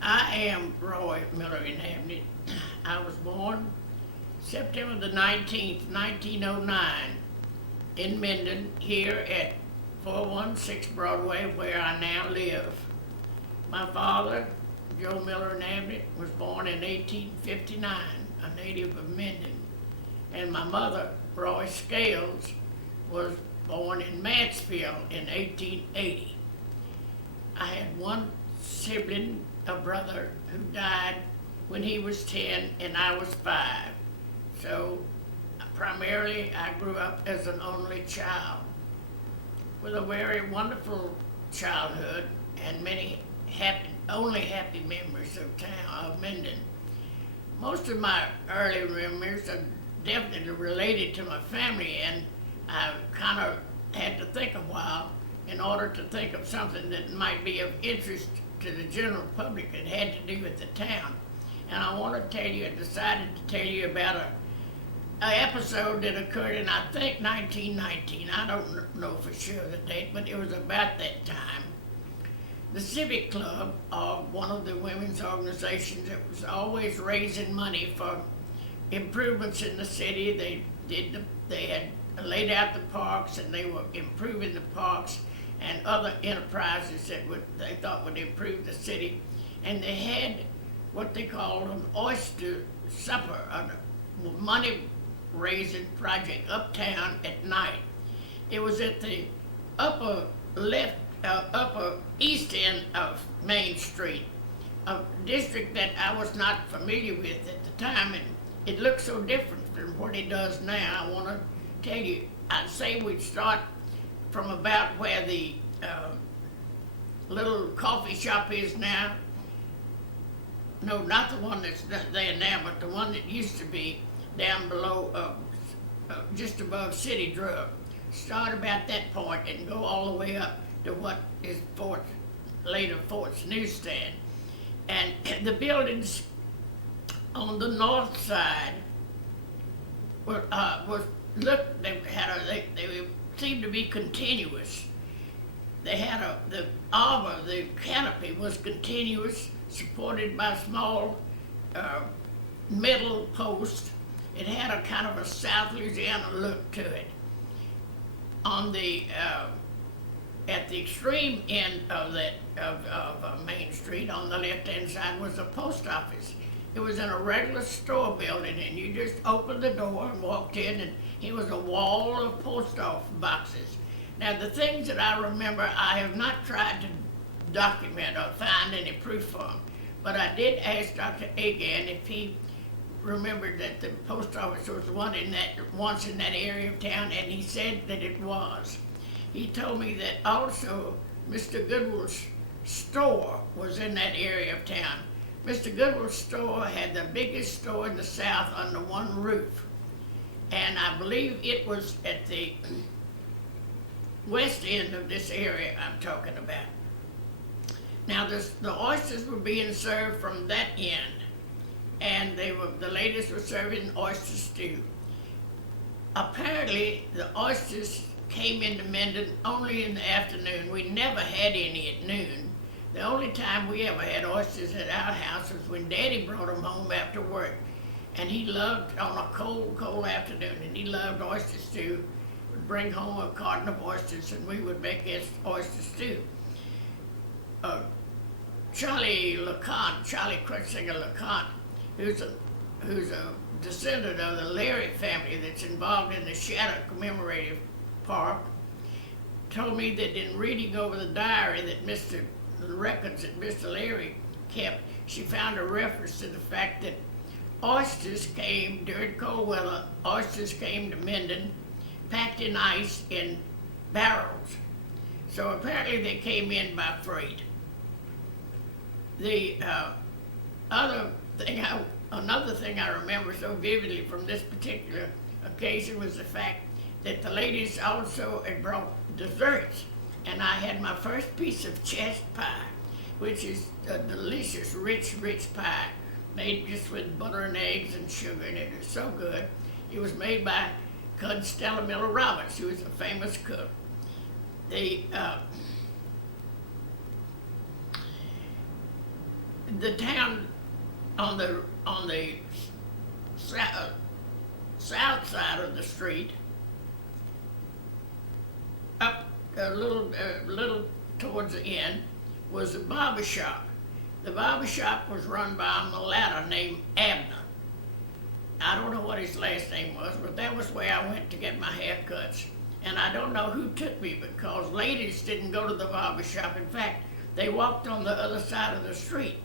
I am Roy Miller Inabnett. I was born September the 19th, 1909 in Minden, here at 416 Broadway, where I now live. My father, Joe Miller Inabnett, was born in 1859, a native of Minden. And my mother, Roy Scales, was born in Mansfield in 1880. I had one sibling, a brother, who died when he was 10 and I was 5. So primarily I grew up as an only child with a very wonderful childhood and many only happy memories of Minden. Most of my early memories are definitely related to my family, and I kind of had to think a while in order to think of something that might be of interest to the general public that had to do with the town. And I want to tell you, I decided to tell you about an episode that occurred in, I think, 1919. I don't know for sure the date, but it was about that time. The Civic Club, one of the women's organizations that was always raising money for improvements in the city. They had laid out the parks, and they were improving the parks and other enterprises that they thought would improve the city. And they had what they called an oyster supper, a money-raising project uptown at night. It was at the upper east end of Main Street, a district that I was not familiar with at the time, and it looked so different from what it does now. I want to tell you, I'd say we'd start from about where the little coffee shop is now. No, not the one that's there now, but the one that used to be down below, just above City Drug. start about that point and go all the way up to what is later Fort's Newsstand. And the buildings on the north side were they seemed to be continuous. They had the arbor, the canopy was continuous, supported by small metal posts. It had a kind of a South Louisiana look to it. On the at the extreme end of Main Street, on the left-hand side, was the post office. It was in a regular store building, and you just opened the door and walked in, and it was a wall of post office boxes. Now, the things that I remember, I have not tried to document or find any proof for them, but I did ask Dr. Agan if he remembered that the post office was once in that area of town, and he said that it was. He told me that also Mr. Goodwill's store was in that area of town. Mr. Goodwill's store had the biggest store in the South under one roof, and I believe it was at the west end of this area I'm talking about. Now, the oysters were being served from that end, and the ladies were serving oyster stew. Apparently, the oysters came into Minden only in the afternoon. We never had any at noon. The only time we ever had oysters at our house was when Daddy brought them home after work. And he loved, on a cold, cold afternoon, and he loved oyster stew. Would bring home a carton of oysters, and we would make oyster stew. Charlie Crutzinger LeConte, who's a descendant of the Leary family that's involved in the Shadow Commemorative Park, told me that in reading over the diary that the records that Mr. Leary kept, she found a reference to the fact that oysters came during cold weather. Oysters came to Minden, packed in ice in barrels. So apparently they came in by freight. The another thing I remember so vividly from this particular occasion was the fact that the ladies also had brought desserts, and I had my first piece of chest pie, which is a delicious, rich pie, made just with butter and eggs and sugar, and it was so good. It was made by cousin Stella Miller Roberts, who was a famous cook. The town on the south side of the street, up a little towards the end, was a barber shop. The barber shop was run by a mulatto named Abner. I don't know what his last name was, but that was where I went to get my hair cuts. And I don't know who took me, because ladies didn't go to the barber shop. In fact, they walked on the other side of the street.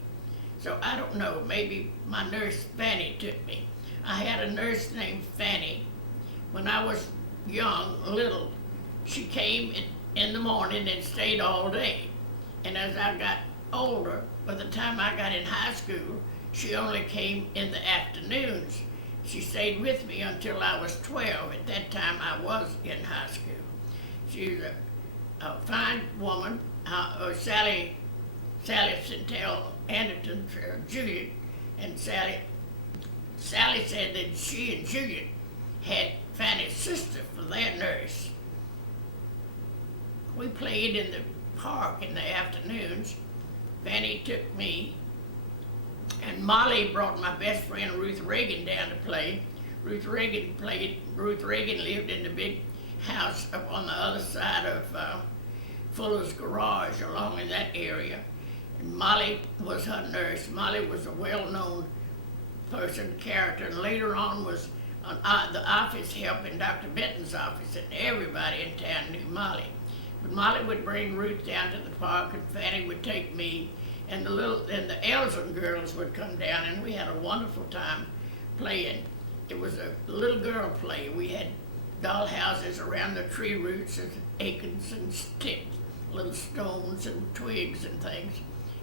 So I don't know, maybe my nurse Fanny took me. I had a nurse named Fanny. When I was young, little, she came in the morning and stayed all day. And as I got older, by the time I got in high school, she only came in the afternoons. She stayed with me until I was 12. At that time, I was in high school. She was a fine woman, Sally Centel Anderton, Juliet, and Sally said that she and Juliet had Fanny's sister for their nurse. We played in the park in the afternoons. Fanny took me, and Molly brought my best friend Ruth Reagan down to play. Ruth Reagan lived in the big house up on the other side of Fuller's Garage, along in that area. And Molly was her nurse. Molly was a well-known character, and later on was the office help in Dr. Benton's office, and everybody in town knew Molly. But Molly would bring Ruth down to the park, and Fanny would take me, and the Elson girls would come down, and we had a wonderful time playing. It was a little girl play. We had doll houses around the tree roots and acorns and sticks, little stones and twigs and things,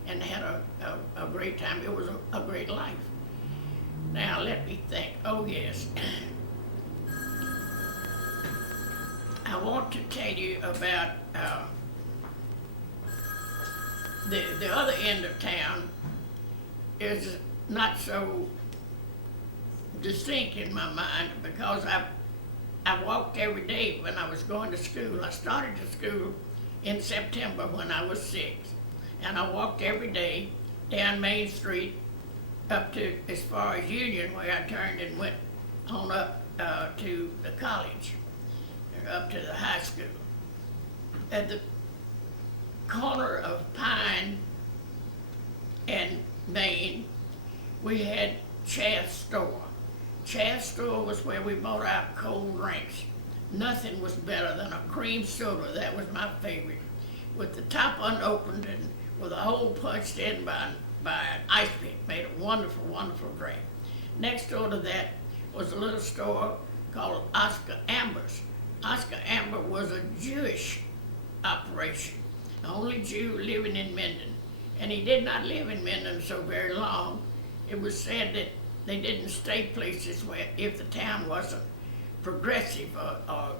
and had a great time. It was a great life. Now let me think. Oh yes. I want to tell you about the other end of town is not so distinct in my mind because I walked every day when I was going to school. I started to school in September when I was 6, and I walked every day down Main Street up to as far as Union, where I turned and went on up to the college, up to the high school. At the corner of Pine and Main, we had Chath's store. Chath's store was where we bought our cold drinks. Nothing was better than a cream soda. That was my favorite. With the top unopened and with a hole punched in by an ice pick, made a wonderful, wonderful drink. Next door to that was a little store called Oscar Amber's. Oscar Amber was a Jewish operation, the only Jew living in Minden. And he did not live in Minden so very long. It was said that they didn't stay places where if the town wasn't progressive or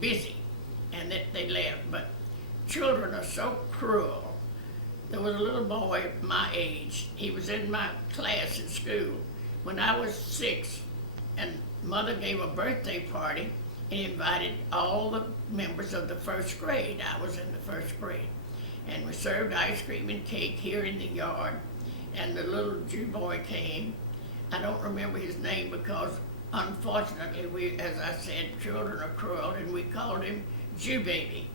busy, and that they left. But children are so cruel. There was a little boy my age. He was in my class at school when I was 6, and mother gave a birthday party and invited all the members of the first grade. I was in the first grade. And we served ice cream and cake here in the yard. And the little Jew boy came. I don't remember his name because, unfortunately, we, as I said, children are cruel, and we called him Jew Baby.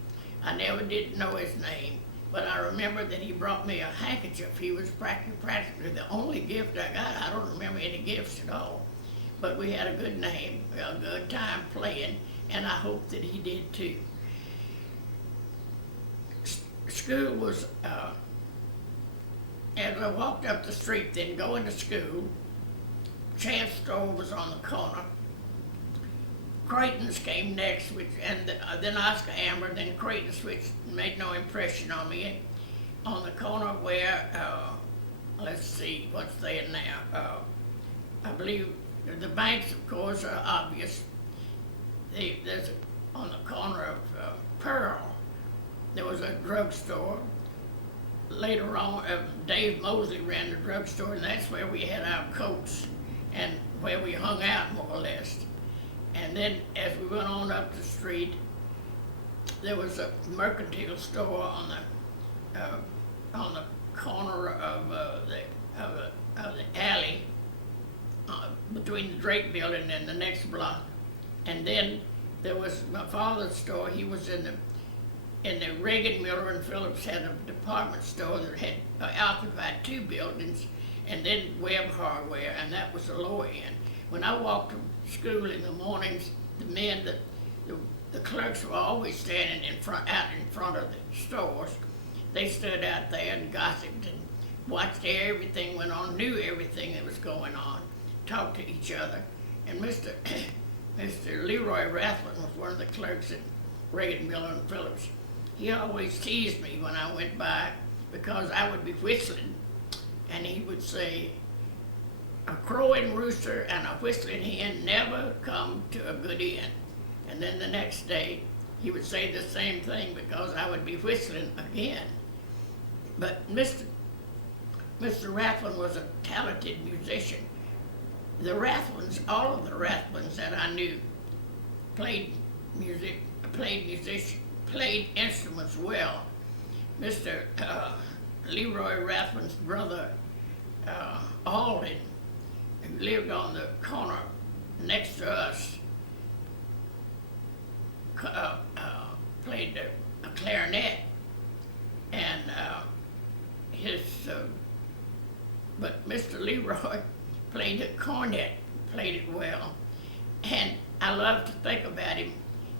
I never did know his name, but I remember that he brought me a handkerchief. He was practically the only gift I got. I don't remember any gifts at all. But we had a good name, a good time playing, and I hope that he did too. School was, as I walked up the street, then going to school, Chance store was on the corner. Creighton's came next, then Oscar Amber, then Creighton's, which made no impression on me. On the corner where, let's see, what's there now? I believe the banks, of course, are obvious. There's on the corner of Pearl, there was a drugstore. Later on, Dave Mosley ran the drugstore, and that's where we had our coats and where we hung out, more or less. And then as we went on up the street, there was a mercantile store on the corner of the alley between the Drake building and the next block. And then there was my father's store. He was in the Reagan, Miller, and Phillips had a department store that had occupied 2 buildings, and then Webb Hardware, and that was the lower end. When I walked to school in the mornings, the clerks were always standing out in front of the stores. They stood out there and gossiped and watched everything went on, knew everything that was going on, talked to each other. And Mr. Leroy Rathman was one of the clerks at Reagan, Miller, and Phillips. He always teased me when I went by because I would be whistling, and he would say, "A crowing rooster and a whistling hen never come to a good end." And then the next day, he would say the same thing because I would be whistling again. But Mr. Rathman was a talented musician. The Rathmans, all of the Rathmans that I knew, played instruments well. Mr. Leroy Rathman's brother, Alden, who lived on the corner next to us, played a clarinet, and but Mr. Leroy played the cornet, played it well, and I love to think about him.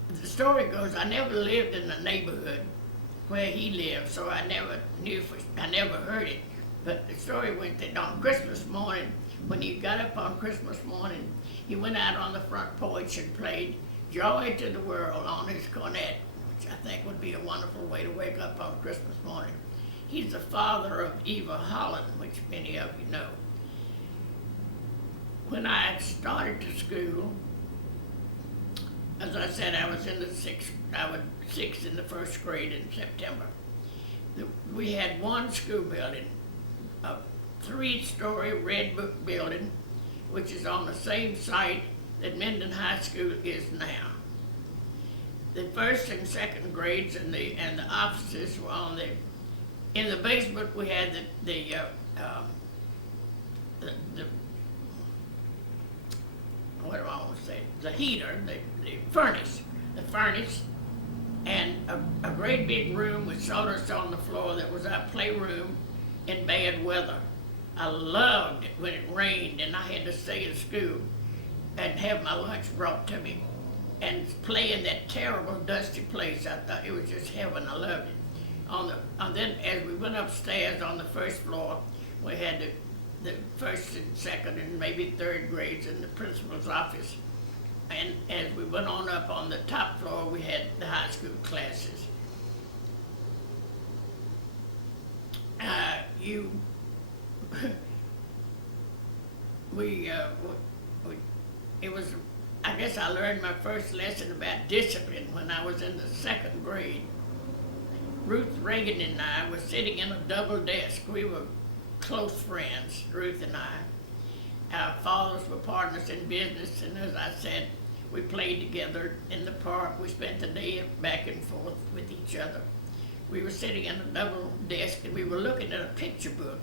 The story goes, I never lived in the neighborhood where he lived, so I never heard it. But the story went that on Christmas morning, when he got up on Christmas morning, he went out on the front porch and played Joy to the World on his cornet, which I think would be a wonderful way to wake up on Christmas morning. He's the father of Eva Holland, which many of you know. When I started to school, as I said, I was in the sixth in the first grade in September. We had one school building, a 3-story red brick building, which is on the same site that Minden High School is now. The first and second grades and the offices were in the basement. We had the what do I want to say? The heater, the furnace, and a great big room with sawdust on the floor that was our playroom in bad weather. I loved it when it rained and I had to stay in school and have my lunch brought to me and play in that terrible dusty place. I thought it was just heaven. I loved it. And then as we went upstairs on the first floor, we had the first and second and maybe third grades in the principal's office. And as we went on up on the top floor, we had the high school classes. It was, I guess I learned my first lesson about discipline when I was in the second grade. Ruth Reagan and I were sitting in a double desk. We were close friends, Ruth and I. Our fathers were partners in business, and as I said, we played together in the park. We spent the day back and forth with each other. We were sitting in a double desk and we were looking at a picture book,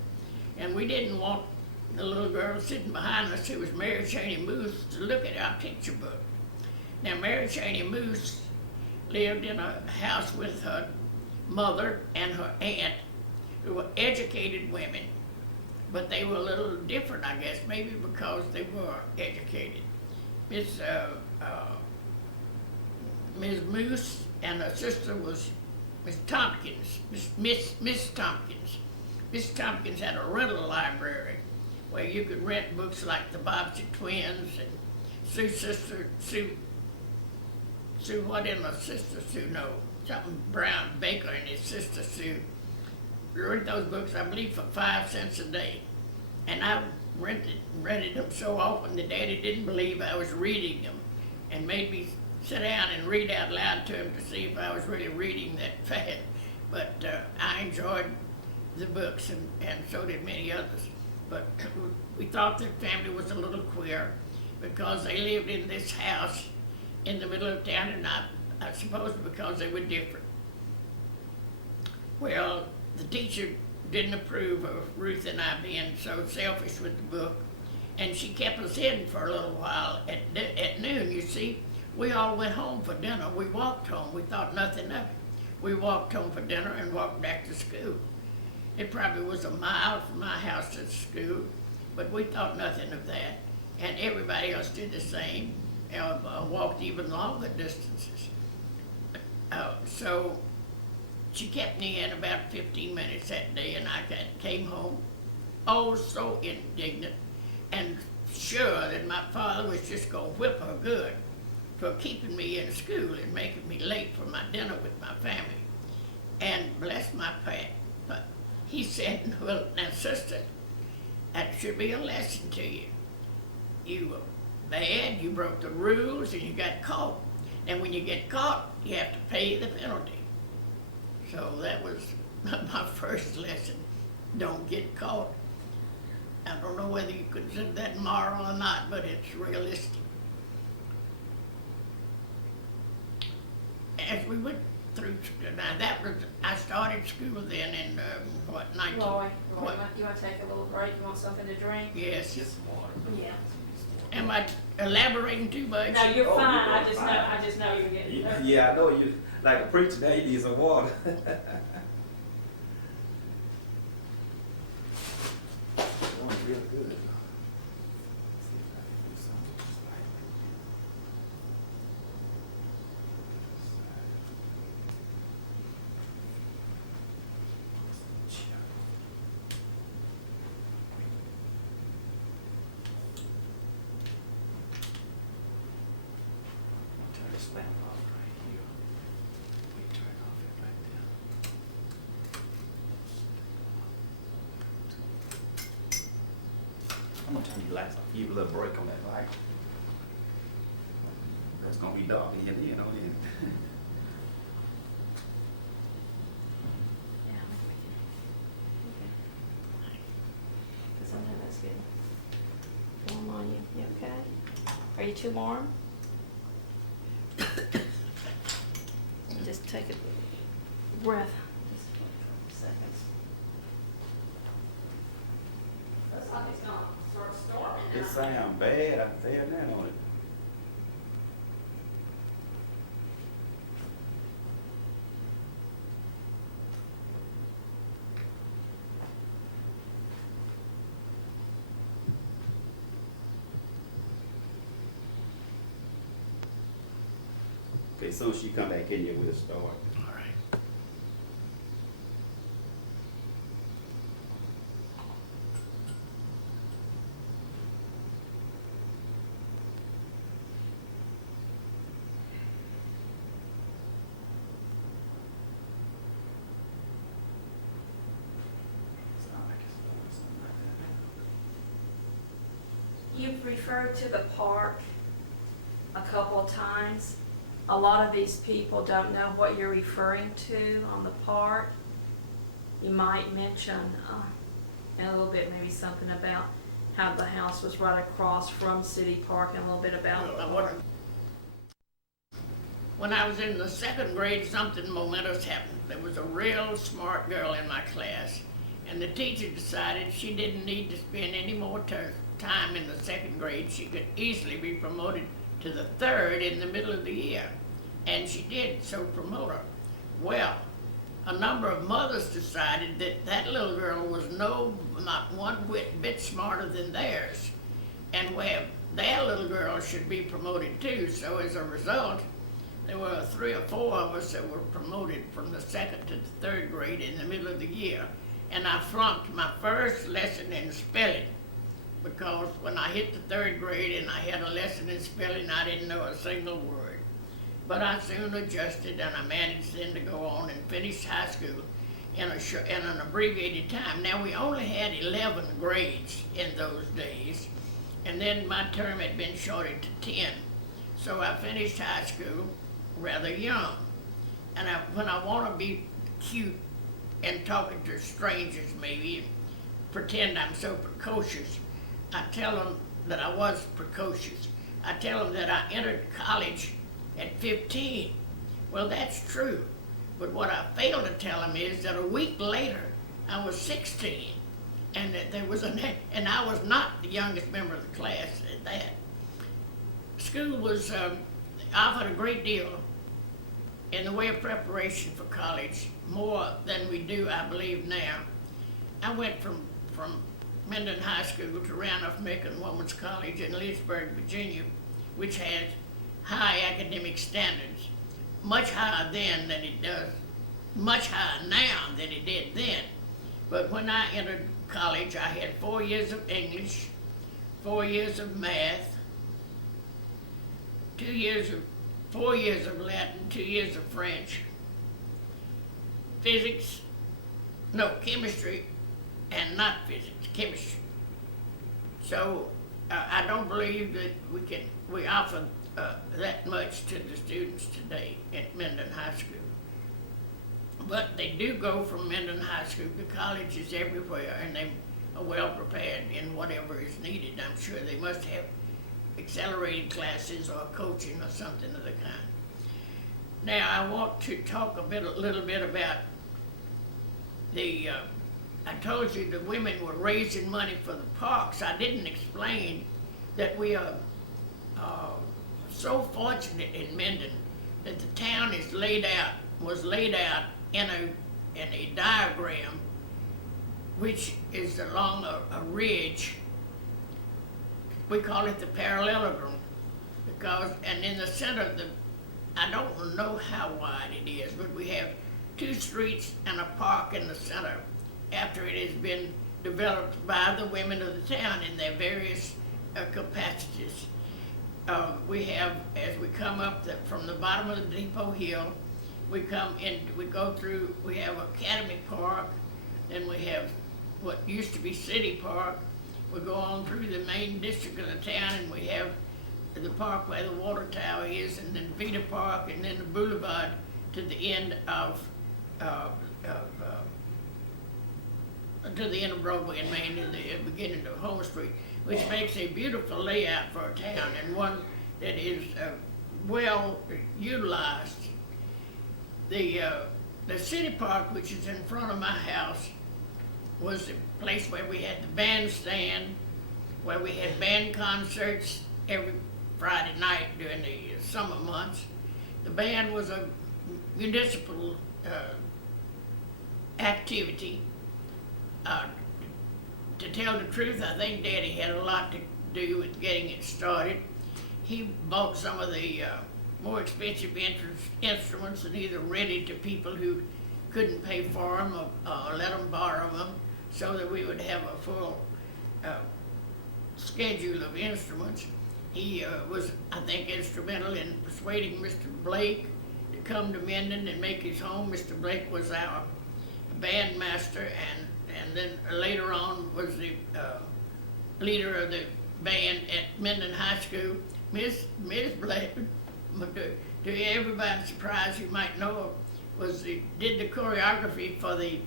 and we didn't want the little girl sitting behind us, who was Mary Cheney Moose, to look at our picture book. Now, Mary Cheney Moose lived in a house with her mother and her aunt, who were educated women, but they were a little different, I guess, maybe because they were educated. Ms. Moose and her sister was Miss Tompkins, Miss Tompkins. Miss Tompkins had a rental library where you could rent books like the Bobbsey Twins and Sue something Brown Baker and his sister Sue. We read those books, I believe, for 5 cents a day. And I rented them so often that Daddy didn't believe I was reading them and made me sit down and read out loud to him to see if I was really reading that fast. But I enjoyed the books, and so did many others. But we thought the family was a little queer because they lived in this house in the middle of town, and I suppose because they were different. Well, the teacher didn't approve of Ruth and I being so selfish with the book, and she kept us hidden for a little while. At noon, you see, we all went home for dinner. We walked home. We thought nothing of it. We walked home for dinner and walked back to school. It probably was a mile from my house to school, but we thought nothing of that. And everybody else did the same, walked even longer distances. So she kept me in about 15 minutes that day, and I came home, oh, so indignant, and sure that my father was just going to whip her good for keeping me in school and making me late for my dinner with my family. And bless my pat, but he said, well, now, sister, that should be a lesson to you. You were bad, you broke the rules, and you got caught. And when you get caught, you have to pay the penalty. So that was my first lesson. Don't get caught. I don't know whether you consider that moral or not, but it's realistic. As we went through, now I started school then in, 19... Roy, what? you want to take a little break? You want something to drink? Yes. Just water. Yeah. Am I elaborating too much? No, you're Oh, fine. you're I just fine. know you're getting. Yeah, I know you, like a preacher, now you need some water. Going real good. Turn this lamp off right here. We turn off it right there. I'm gonna turn the lights off, give you a little break on that light. It's gonna be dark in here, you know. Yeah. Because I know that's good. Warm on you. You okay? Are you too warm? Just take a breath. Just for a couple seconds. Looks like it's gonna start storming now. It sound bad, I fell down on it. Okay, as soon as she come back in here, we'll start. All right. It's not like it's doing something like that. You've referred to the park a couple of times. A lot of these people don't know what you're referring to on the park. You might mention in a little bit maybe something about how the house was right across from City Park and a little bit about the park. When I was in the second grade, something momentous happened. There was a real smart girl in my class, and the teacher decided she didn't need to spend any more time in the second grade. She could easily be promoted to the third in the middle of the year. And she did, so promote her. Well, a number of mothers decided that that little girl was not one bit smarter than theirs. And their little girl should be promoted too. So as a result, there were 3 or 4 of us that were promoted from the second to the third grade in the middle of the year. And I flunked my first lesson in spelling, because when I hit the third grade and I had a lesson in spelling, I didn't know a single word. But I soon adjusted, and I managed then to go on and finish high school in an abbreviated time. Now, we only had 11 grades in those days, and then my term had been shortened to 10. So I finished high school rather young. And when I want to be cute and talking to strangers maybe, pretend I'm so precocious, I tell them that I was precocious. I tell them that I entered college at 15. Well, that's true. But what I failed to tell them is that a week later, I was 16. And that there was and I was not the youngest member of the class at that. School was offered a great deal in the way of preparation for college, more than we do, I believe, now. I went from Minden High School to Randolph-Macon Women's College in Leesburg, Virginia, which had high academic standards, much higher then than it does, much higher now than it did then. But when I entered college, I had 4 years of English, 4 years of math, 4 years of Latin, 2 years of French, chemistry, and not physics, chemistry. So I don't believe that we offer that much to the students today at Minden High School. But they do go from Minden High School to colleges everywhere, and they are well prepared in whatever is needed. I'm sure they must have accelerated classes or coaching or something of the kind. Now I want to talk a little bit about I told you the women were raising money for the parks. I didn't explain that we are so fortunate in Minden that the town was laid out in a diagram which is along a ridge. We call it the parallelogram, and in the center, I don't know how wide it is, but we have 2 streets and a park in the center after it has been developed by the women of the town in their various capacities. We have, as we come up from the bottom of the Depot Hill, we go through, we have Academy Park, then we have what used to be City Park. We go on through the main district of the town, and we have the park where the water tower is, and then Vita Park, and then the boulevard to the end of Broadway and Main, in the beginning of Home Street, which makes a beautiful layout for a town, and one that is well utilized. The city park, which is in front of my house, was the place where we had the bandstand, where we had band concerts every Friday night during the summer months. The band was a municipal activity. To tell the truth, I think Daddy had a lot to do with getting it started. He bought some of the more expensive instruments and either rented to people who couldn't pay for them or let them borrow them, so that we would have a full schedule of instruments. He was, I think, instrumental in persuading Mr. Blake to come to Minden and make his home. Mr. Blake was our bandmaster, and then later on was the leader of the band at Minden High School. Miss Blake, to everybody's surprise, you might know, did the choreography for the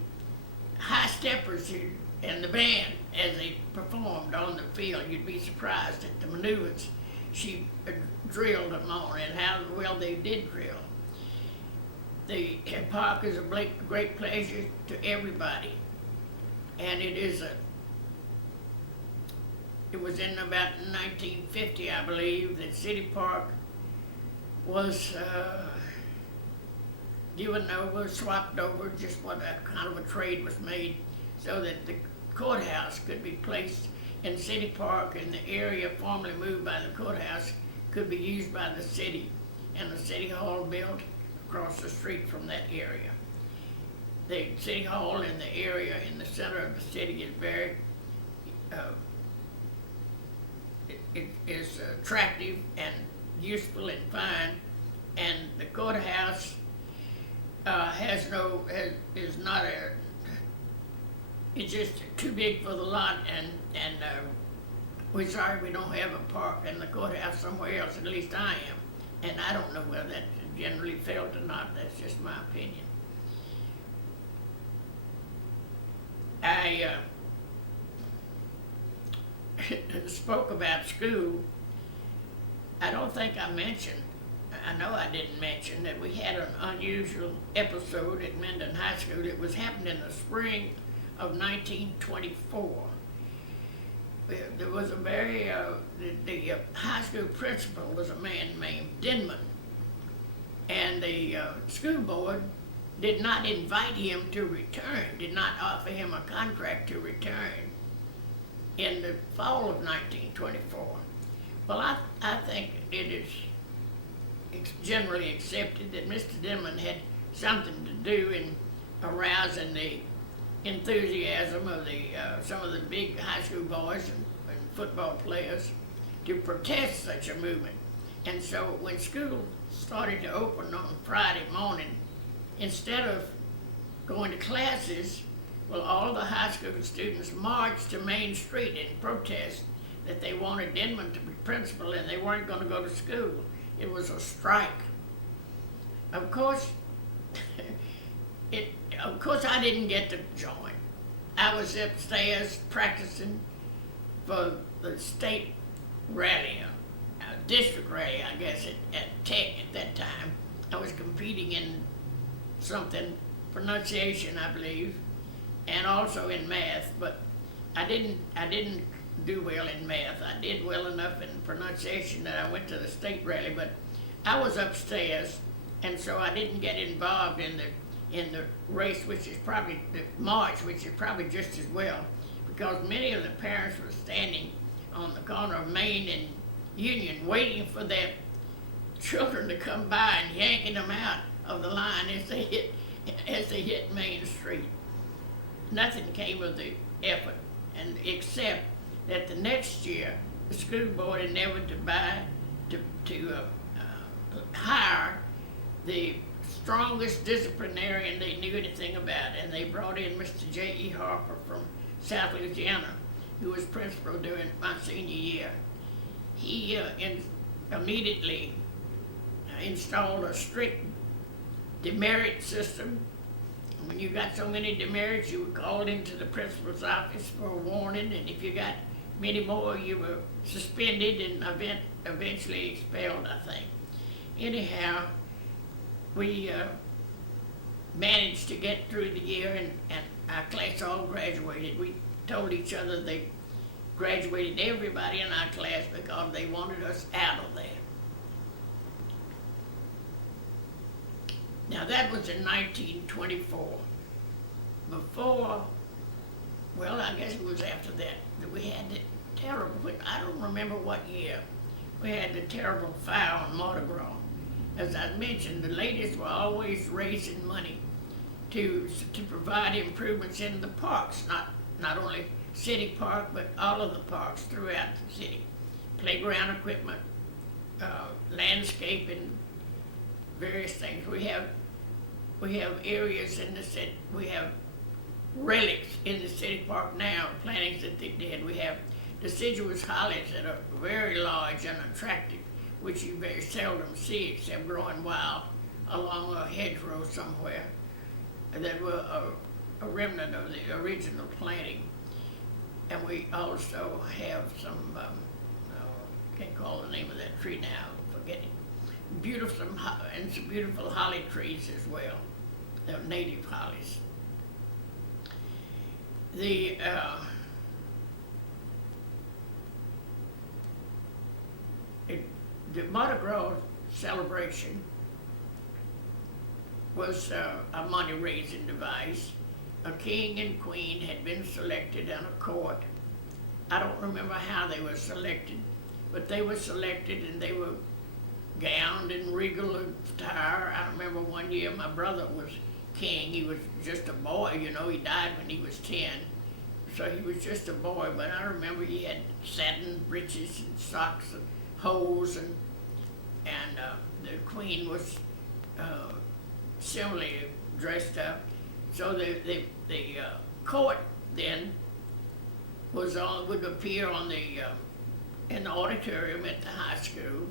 high steppers and the band as they performed on the field. You'd be surprised at the maneuvers she drilled them on and how well they did drill. The park is a great pleasure to everybody, and it was in about 1950, I believe, that City Park was given over, swapped over, just what a kind of a trade was made, so that the courthouse could be placed in City Park, and the area formerly moved by the courthouse could be used by the city, and the City Hall built across the street from that area. The City Hall in the area in the center of the city is very it is attractive and useful and fine, and the courthouse it's just too big for the lot, and we're sorry we don't have a park in the courthouse somewhere else. At least I am, and I don't know whether that's generally felt or not. That's just my opinion. I spoke about school. I don't think I mentioned, I know I didn't mention, that we had an unusual episode at Minden High School. It was happened in the spring of 1924. There was a very, the high school principal was a man named Denman, and the school board did not invite him to return, did not offer him a contract to return in the fall of 1924. Well, I think it is generally accepted that Mr. Denman had something to do in arousing the enthusiasm of some of the big high school boys and football players to protest such a movement. And so when school started to open on Friday morning, instead of going to classes, well, all the high school students marched to Main Street in protest that they wanted Denman to be principal and they weren't going to go to school. It was a strike. Of course, I didn't get to join. I was upstairs practicing for the state rally, district rally, I guess, at Tech at that time. I was competing in something, pronunciation, I believe, and also in math, but I didn't do well in math. I did well enough in pronunciation that I went to the state rally, but I was upstairs, and so I didn't get involved in the race, which is probably the march, which is probably just as well, because many of the parents were standing on the corner of Main and Union waiting for their children to come by and yanking them out of the line as they hit Main Street. Nothing came of the effort, and except that the next year the school board endeavored to hire the strongest disciplinarian they knew anything about, and they brought in Mr. J.E. Harper from South Louisiana, who was principal during my senior year. He immediately installed a strict demerit system. When you got so many demerits, you were called into the principal's office for a warning, and if you got many more, you were suspended and eventually expelled, I think. Anyhow, we managed to get through the year, and our class all graduated. We told each other they graduated everybody in our class because they wanted us out of there. Now that was in 1924. Before, well, I guess it was after that we had the terrible, I don't remember what year, we had the terrible fire on Mardi Gras. As I mentioned, the ladies were always raising money to provide improvements in the parks, not only City Park, but all of the parks throughout the city. Playground equipment, landscaping, various things. We have areas in the city, we have relics in the city park now, plantings that they did. We have deciduous hollies that are very large and attractive, which you very seldom see except growing wild along a hedgerow somewhere, that were a remnant of the original planting. And we also have some, can't call the name of that tree now, forget it. Beautiful, and some beautiful holly trees as well. They're native hollies. The Mardi Gras celebration was a money-raising device. A king and queen had been selected on a court. I don't remember how they were selected, but they were selected and they were gowned in regal attire. I remember one year my brother was king. He was just a boy, you know, he died when he was 10. So he was just a boy, but I remember he had satin breeches and socks and hose, and the queen was similarly dressed up. So the court then would appear on in the auditorium at the high school,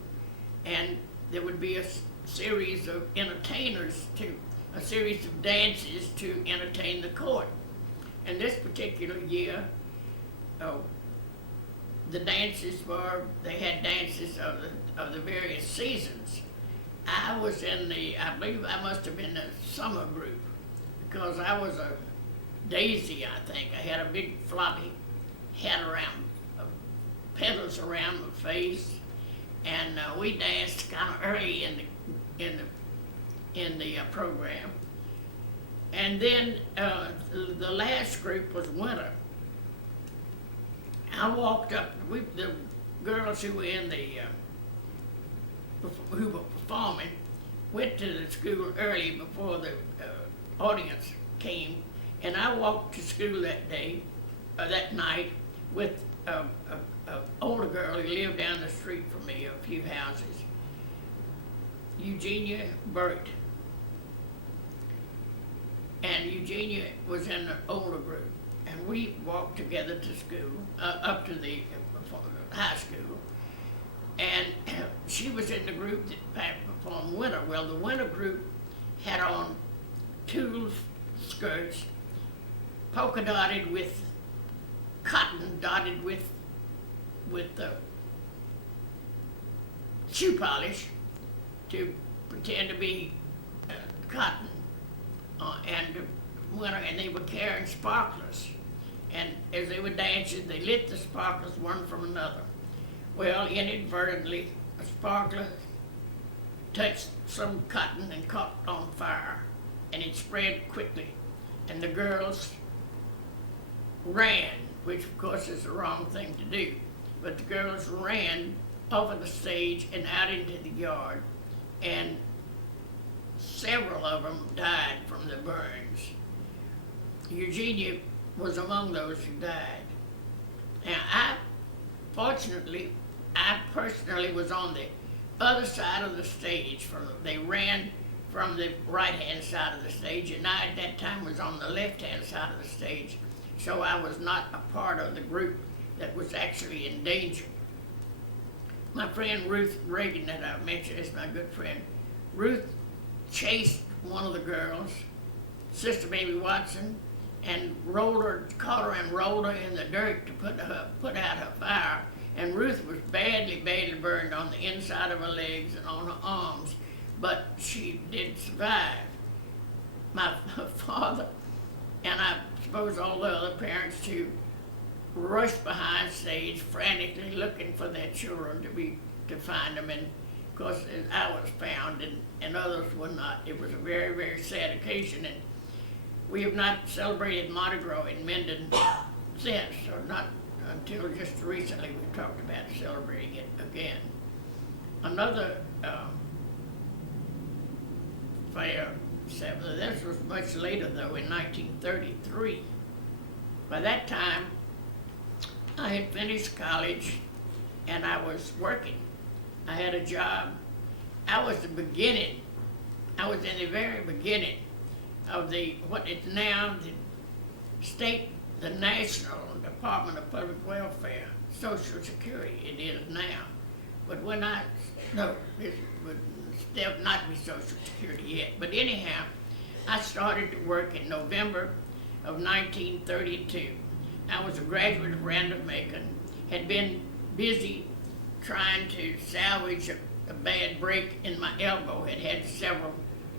and there would be a series of entertainers a series of dances to entertain the court. And this particular year, the dances they had dances of the various seasons. I was I believe I must have been the summer group, because I was a daisy, I think. I had a big floppy hat around, petals around my face, and we danced kind of early in the program. And then the last group was winter. I walked up, the girls who were who were performing went to the school early before the audience came, and I walked to school that night with an older girl who lived down the street from me, a few houses, Eugenia Burt. And Eugenia was in the older group, and we walked together to school, up to the high school, and she was in the group that performed winter. Well, the winter group had on tulle skirts, polka dotted with cotton, dotted with shoe polish to pretend to be cotton. And they were carrying sparklers, and as they were dancing, they lit the sparklers one from another. Well, inadvertently, a sparkler touched some cotton and caught on fire, and it spread quickly, and the girls ran, which of course is the wrong thing to do, but the girls ran over the stage and out into the yard, and several of them died from the burns. Eugenia was among those who died. Now, I personally was on the other side of the stage. They ran from the right-hand side of the stage, and I at that time was on the left-hand side of the stage, so I was not a part of the group that was actually in danger. my friend Ruth Reagan that I mentioned is my good friend. Ruth chased one of the girls, Sister Baby Watson, and caught her and rolled her in the dirt to put out her fire. And Ruth was badly burned on the inside of her legs and on her arms, but she did survive. My father, and I suppose all the other parents too, rushed behind stage, frantically looking for their children to find them. And of course, I was found, and others were not. It was a very, very sad occasion, and we have not celebrated Mardi Gras in Minden since, or not until just recently we talked about celebrating it again. Another fair, this was much later though, in 1933. By that time, I had finished college and I was working. I had a job. I was in the very beginning of what is now the National Department of Public Welfare, Social Security, it is now. But this would still not be Social Security yet. But anyhow, I started to work in November of 1932. I was a graduate of Random-Macon, had been busy trying to salvage a bad break in my elbow, had several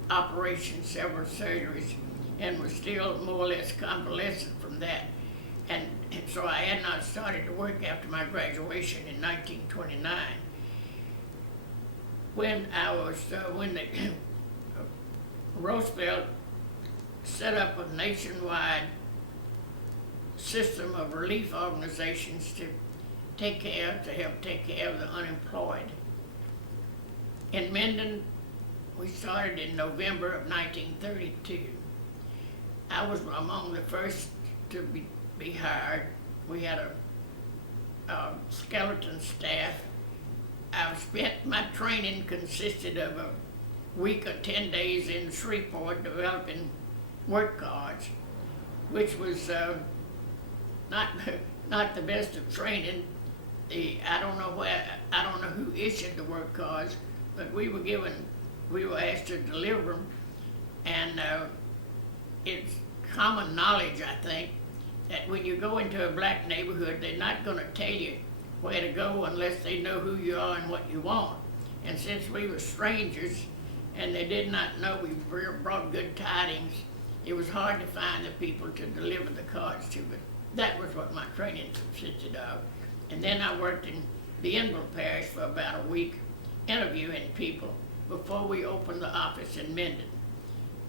operations, several surgeries, and was still more or less convalescent from that. And so I had not started to work after my graduation in 1929. When Roosevelt set up a nationwide system of relief organizations to help take care of the unemployed. In Minden, we started in November of 1932. I was among the first to be hired. We had a skeleton staff. My training consisted of a week or 10 days in Shreveport developing work cards, which was not the best of training. I don't know who issued the work cards, but we were asked to deliver them, and it's common knowledge, I think, that when you go into a black neighborhood, they're not going to tell you where to go unless they know who you are and what you want. And since we were strangers and they did not know we brought good tidings, it was hard to find the people to deliver the cards to. But that was what my training consisted of. And then I worked in Bienville Parish for about a week, interviewing people before we opened the office in Minden.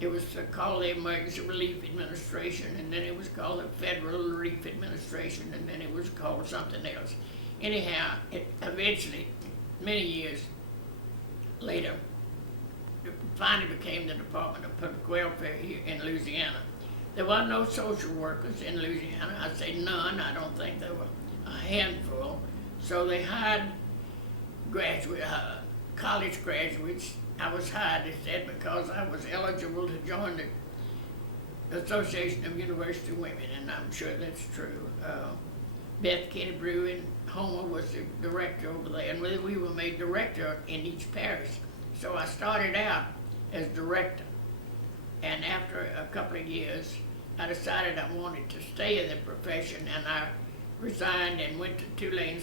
It was called the Emergency Relief Administration, and then it was called the Federal Relief Administration, and then it was called something else. Anyhow, it eventually, many years later, it finally became the Department of Public Welfare here in Louisiana. There were no social workers in Louisiana. I say none. I don't think there were a handful. So they hired college graduates. I was hired, they said, because I was eligible to join the Association of University Women, and I'm sure that's true. Beth Kennebrew in Homer was the director over there, and we were made director in each parish. So I started out as director, and after a couple of years, I decided I wanted to stay in the profession, and I resigned and went to Tulane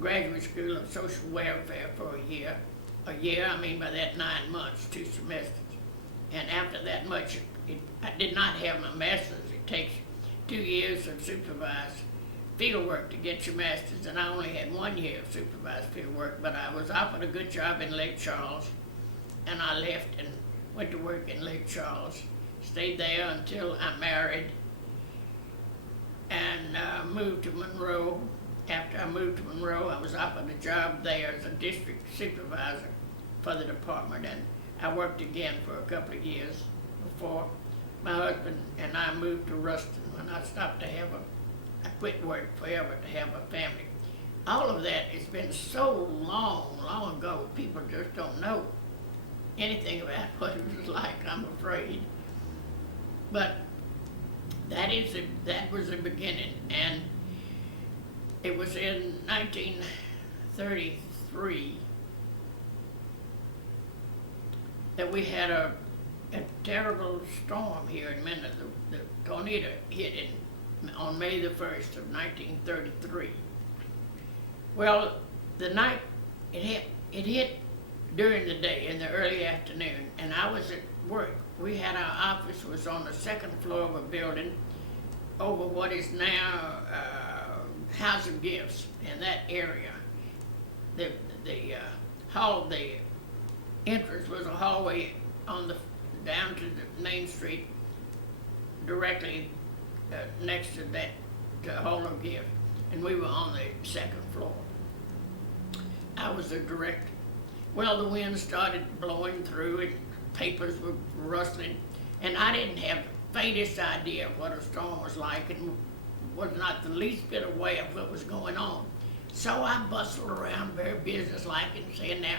Graduate School of Social Welfare for a year. I mean by that 9 months, 2 semesters. And after that much, I did not have my master's. It takes 2 years of supervised field work to get your master's, and I only had 1 year of supervised field work, but I was offered a good job in Lake Charles, and I left and went to work in Lake Charles. Stayed there until I married and moved to Monroe. After I moved to Monroe, I was offered a job there as a district supervisor for the department, and I worked again for a couple of years before my husband and I moved to Ruston when I stopped to have I quit work forever to have a family. All of that has been so long ago, people just don't know anything about what it was like, I'm afraid. But that was the beginning, and it was in 1933, that we had a terrible storm here in Minden. The tornado hit on May the 1st of 1933. Well, the night it hit during the day in the early afternoon, and I was at work. We had our office was on the second floor of a building over what is now House of Gifts in that area. The entrance was a hallway down to the main street, directly next to that Hall of Gifts, and we were on the second floor. I was the director. Well, the wind started blowing through and papers were rustling, and I didn't have the faintest idea of what a storm was like and was not the least bit aware of what was going on. So I bustled around very businesslike and saying, now,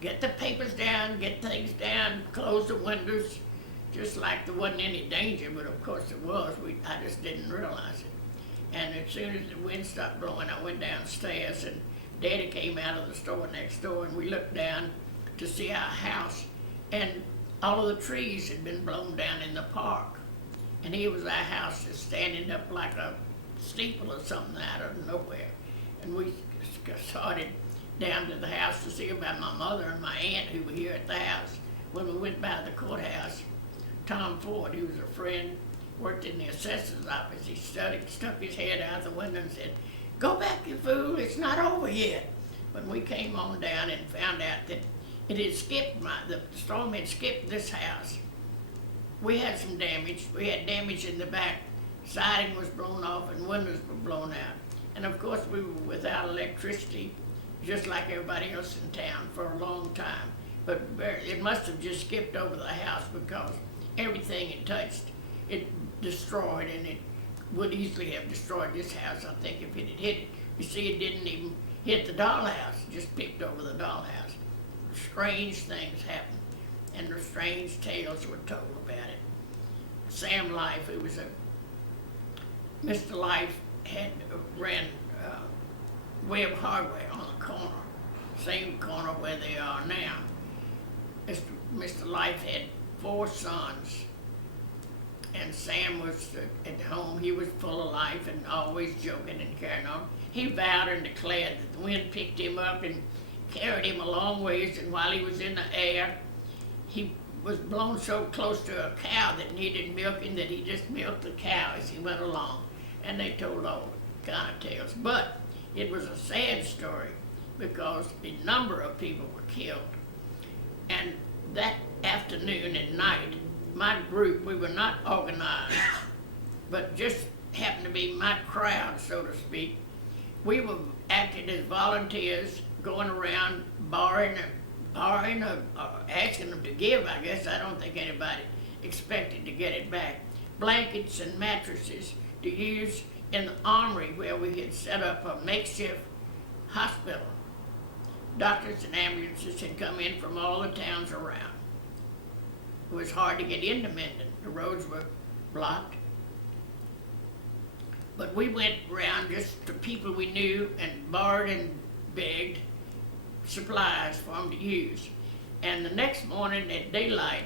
get the papers down, get things down, close the windows, just like there wasn't any danger, but of course there was. I just didn't realize it. And as soon as the wind stopped blowing, I went downstairs, and Daddy came out of the store next door, and we looked down to see our house, and all of the trees had been blown down in the park. And here was our house just standing up like a steeple or something out of nowhere. And we started down to the house to see about my mother and my aunt who were here at the house. When we went by the courthouse, Tom Ford, who was a friend, worked in the assessor's office. He stuck his head out the window and said, "Go back, you fool, it's not over yet." When we came on down and found out that it had skipped, the storm had skipped this house, we had some damage. We had damage in the back. Siding was blown off and windows were blown out. And of course we were without electricity, just like everybody else in town, for a long time. But it must have just skipped over the house because everything it touched, it destroyed, and it would easily have destroyed this house, I think, if it had hit it. You see, it didn't even hit the dollhouse, it just picked over the dollhouse. Strange things happened, and the strange tales were told about it. Sam Life, who was Mr. Life ran Webb Hardware on the corner, same corner where they are now. Mr. Life had 4 sons, and Sam was at home. He was full of life and always joking and carrying on. He vowed and declared that the wind picked him up and carried him a long ways, and while he was in the air, he was blown so close to a cow that needed milking that he just milked the cow as he went along. And they told all kind of tales. But it was a sad story because a number of people were killed. And that afternoon and night, my group, we were not organized, but just happened to be my crowd, so to speak. We were acting as volunteers, going around borrowing or asking them to give, I guess. I don't think anybody expected to get it back. Blankets and mattresses to use in the armory where we had set up a makeshift hospital. Doctors and ambulances had come in from all the towns around. It was hard to get into Minden. The roads were blocked. But we went around just to people we knew and borrowed and begged supplies for them to use. And the next morning at daylight,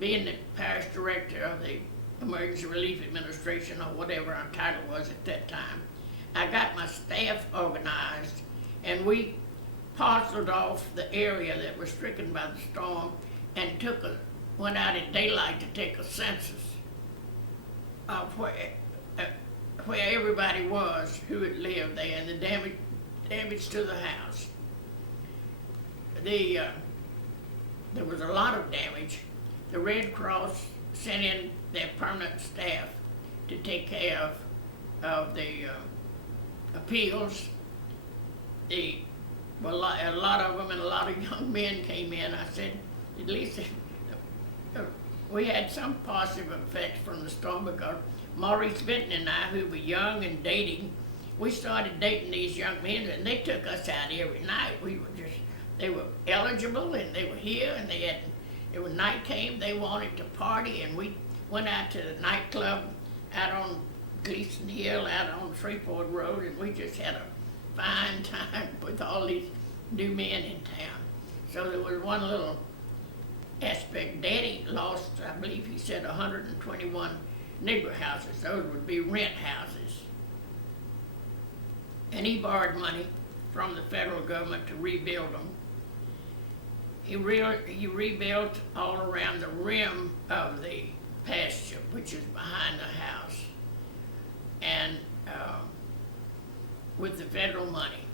being the parish director of the Emergency Relief Administration, or whatever our title was at that time, I got my staff organized, and we parceled off the area that was stricken by the storm and went out at daylight to take a census of where everybody was, who had lived there, and the damage to the house. There was a lot of damage. The Red Cross sent in their permanent staff to take care of the appeals. A lot of them and a lot of young men came in. I said, at least we had some positive effects from the storm because Maurice Benton and I, who were young and dating, we started dating these young men, and they took us out every night. They were eligible, and they were here, and when night came, they wanted to party, and we went out to the nightclub out on Gleason Hill, out on Freeport Road, and we just had a fine time with all these new men in town. So there was one little aspect. Daddy lost, I believe he said, 121 nigger houses. Those would be rent houses. And he borrowed money from the federal government to rebuild them. He rebuilt all around the rim of the pasture, which is behind the house, and with the federal money,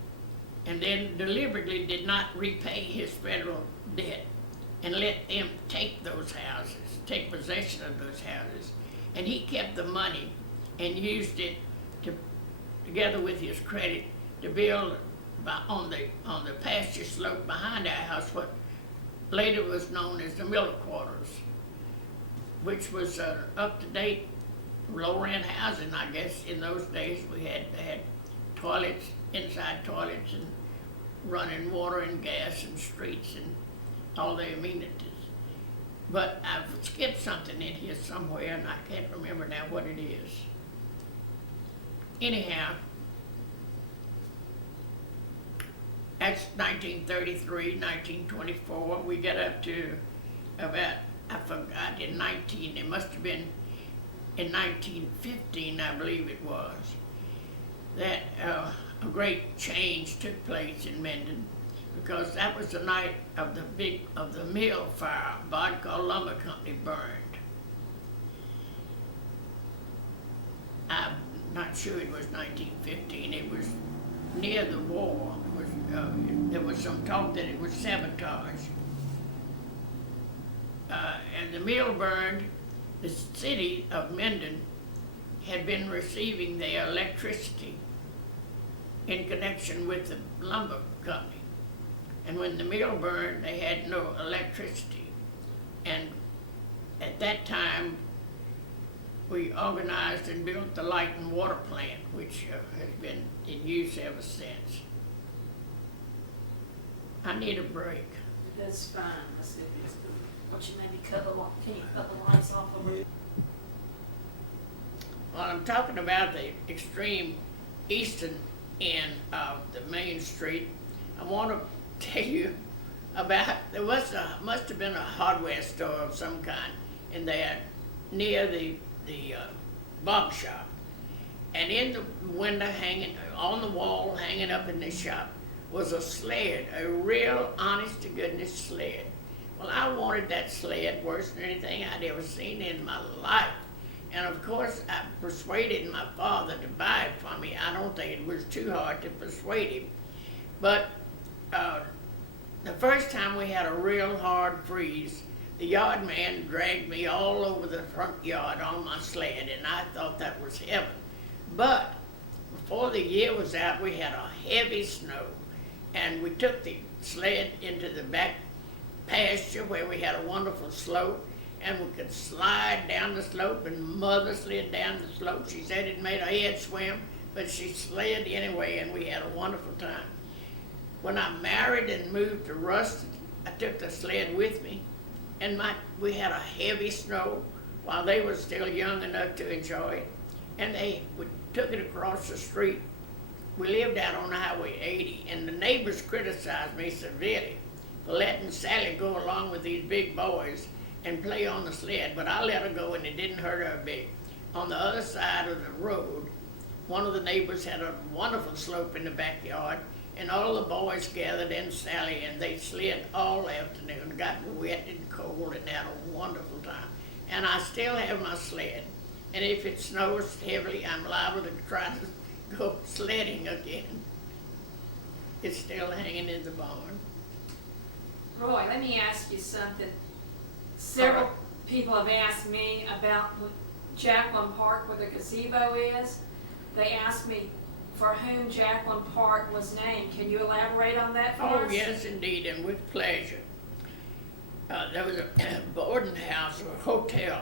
and then deliberately did not repay his federal debt and let them take those houses, take possession of those houses. And he kept the money and used it to, together with his credit, to build on the pasture slope behind our house what later was known as the Miller Quarters, which was up-to-date low-rent housing, I guess. In those days, they had toilets, inside toilets, and running water and gas and streets and all the amenities. But I've skipped something in here somewhere, and I can't remember now what it is. Anyhow, that's 1933, 1924. We got up to about, I forgot, in it must have been in 1915, I believe it was, that a great change took place in Minden, because that was the night of the mill fire. Vodka Lumber Company burned. I'm not sure it was 1915. It was near the war. There was some talk that it was sabotage. And the mill burned. The city of Minden had been receiving their electricity in connection with the lumber company. And when the mill burned, they had no electricity. And at that time, we organized and built the light and water plant, which has been in use ever since. I need a break. That's fine, let's see if it's good. Don't you maybe can you cut the lights off of it? Well, I'm talking about the extreme eastern end of the main street. I want to tell you about, there must have been a hardware store of some kind in there near the barber shop. And in the window hanging, on the wall hanging up in the shop, was a sled, a real honest-to-goodness sled. Well, I wanted that sled worse than anything I'd ever seen in my life. And of course, I persuaded my father to buy it for me. I don't think it was too hard to persuade him. But the first time we had a real hard freeze, the yard man dragged me all over the front yard on my sled, and I thought that was heaven. But before the year was out, we had a heavy snow, and we took the sled into the back pasture where we had a wonderful slope, and we could slide down the slope, and Mother slid down the slope. She said it made her head swim, but she slid anyway, and we had a wonderful time. When I married and moved to Ruston, I took the sled with me, and we had a heavy snow while they were still young enough to enjoy it, and we took it across the street. We lived out on Highway 80, and the neighbors criticized me severely for letting Sally go along with these big boys and play on the sled, but I let her go and it didn't hurt her a bit. On the other side of the road, one of the neighbors had a wonderful slope in the backyard, and all the boys gathered in Sally, and they slid all afternoon, got wet and cold, and had a wonderful time. And I still have my sled, and if it snows heavily, I'm liable to try to go sledding again. It's still hanging in the barn. Roy, let me ask you something. Several people have asked me about Jacqueline Park where the gazebo is. They asked me for whom Jacqueline Park was named. Can you elaborate on that for us? Oh, yes, indeed, and with pleasure. There was a boarding house or hotel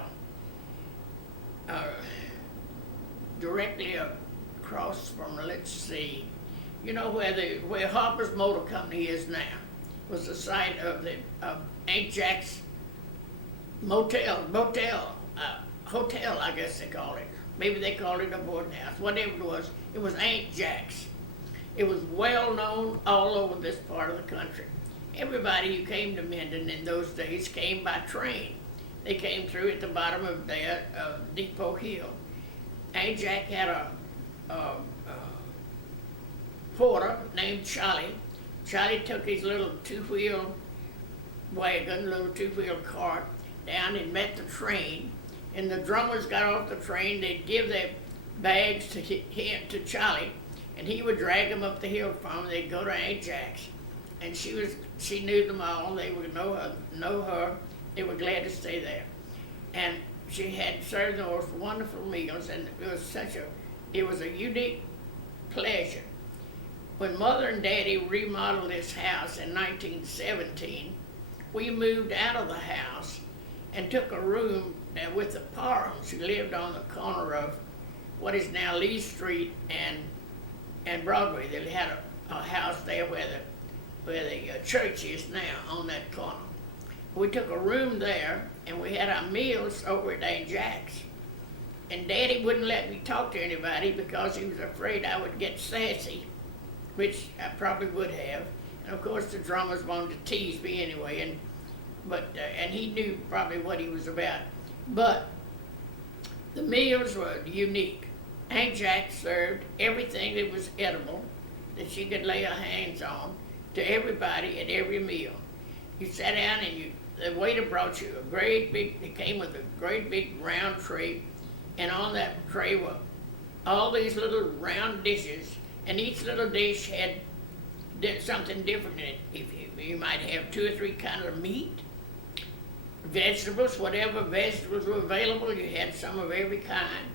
directly across from, let's see, you know where Harper's Motor Company is now, was the site of Aunt Jack's hotel, I guess they call it. Maybe they called it a boarding house. Whatever it was Aunt Jack's. It was well known all over this part of the country. Everybody who came to Minden in those days came by train. They came through at the bottom of their Depot Hill. Aunt Jack had a porter named Charlie. Charlie took his little two-wheel wagon, little two-wheel cart down and met the train. And the drummers got off the train. They'd give their bags to Charlie, and he would drag them up the hill for them. They'd go to Aunt Jack's, and she knew them all. They would know her. They were glad to stay there, and she had served the most wonderful meals, and it was a unique pleasure. When Mother and Daddy remodeled this house in 1917, we moved out of the house and took a room with the Parhams, who lived on the corner of what is now Lee Street and Broadway. They had a house there where the church is now, on that corner. We took a room there, and we had our meals over at Aunt Jack's. And Daddy wouldn't let me talk to anybody because he was afraid I would get sassy, which I probably would have. And of course the drummers wanted to tease me anyway, and he knew probably what he was about. But the meals were unique. Aunt Jack served everything that was edible that she could lay her hands on to everybody at every meal. You sat down and the waiter brought you it came with a great big round tray, and on that tray were all these little round dishes, and each little dish had something different in it. You might have 2 or 3 kinds of meat, vegetables, whatever vegetables were available, you had some of every kind.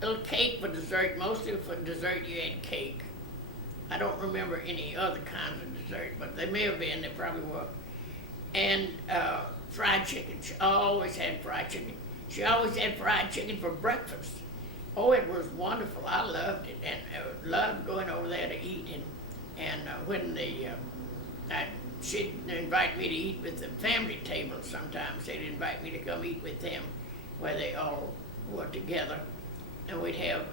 A little cake for dessert. Mostly for dessert you had cake. I don't remember any other kinds of dessert, but they may have been, they probably were. And fried chicken. She always had fried chicken. She always had fried chicken for breakfast. Oh, it was wonderful. I loved it, and loved going over there to eat. And when she'd invite me to eat with the family table sometimes. They'd invite me to come eat with them, where they all were together. And we'd have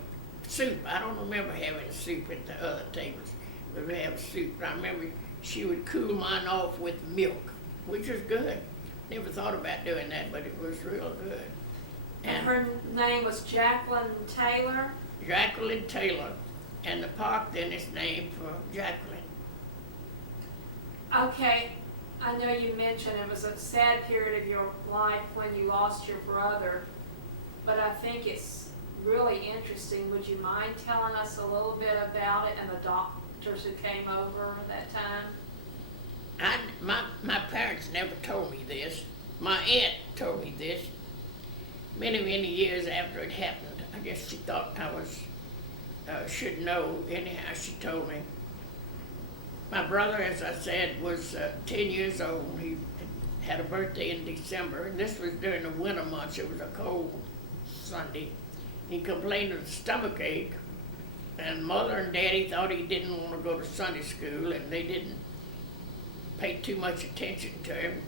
soup. I don't remember having soup at the other tables, but we'd have soup. I remember she would cool mine off with milk, which was good. Never thought about doing that, but it was real good. And her name was Jacqueline Taylor? Jacqueline Taylor, and the park then is named for Jacqueline. Okay, I know you mentioned it was a sad period of your life when you lost your brother, but I think it's really interesting. Would you mind telling us a little bit about it and the doctors who came over at that time? My parents never told me this. My aunt told me this many years after it happened. I guess she thought I should know. Anyhow, she told me. My brother, as I said, was 10 years old. He had a birthday in December, and this was during the winter months. It was a cold Sunday. He complained of stomach ache, and Mother and Daddy thought he didn't want to go to Sunday school, and they didn't pay too much attention to him.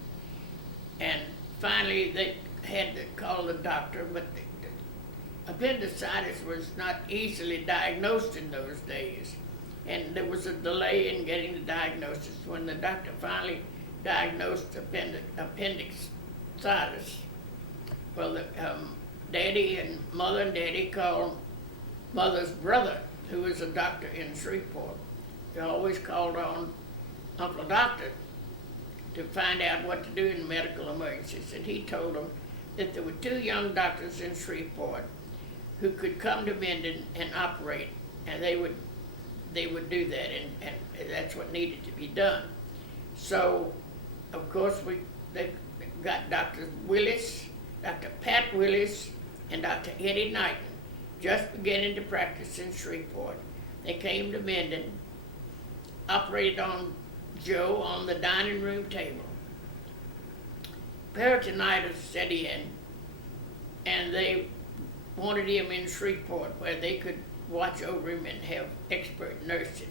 And finally, they had to call the doctor, but appendicitis was not easily diagnosed in those days. And there was a delay in getting the diagnosis. When the doctor finally diagnosed appendicitis, well, Daddy and Daddy called Mother's brother, who was a doctor in Shreveport. They always called on Uncle Doctor to find out what to do in medical emergencies. And he told them that there were 2 young doctors in Shreveport who could come to Minden and operate, and they would do that, and that's what needed to be done. So, of course, they got Dr. Willis, Dr. Pat Willis, and Dr. Eddie Knighton, just beginning to practice in Shreveport. They came to Minden, operated on Joe on the dining room table. Peritonitis set in, and they wanted him in Shreveport, where they could watch over him and have expert nursing.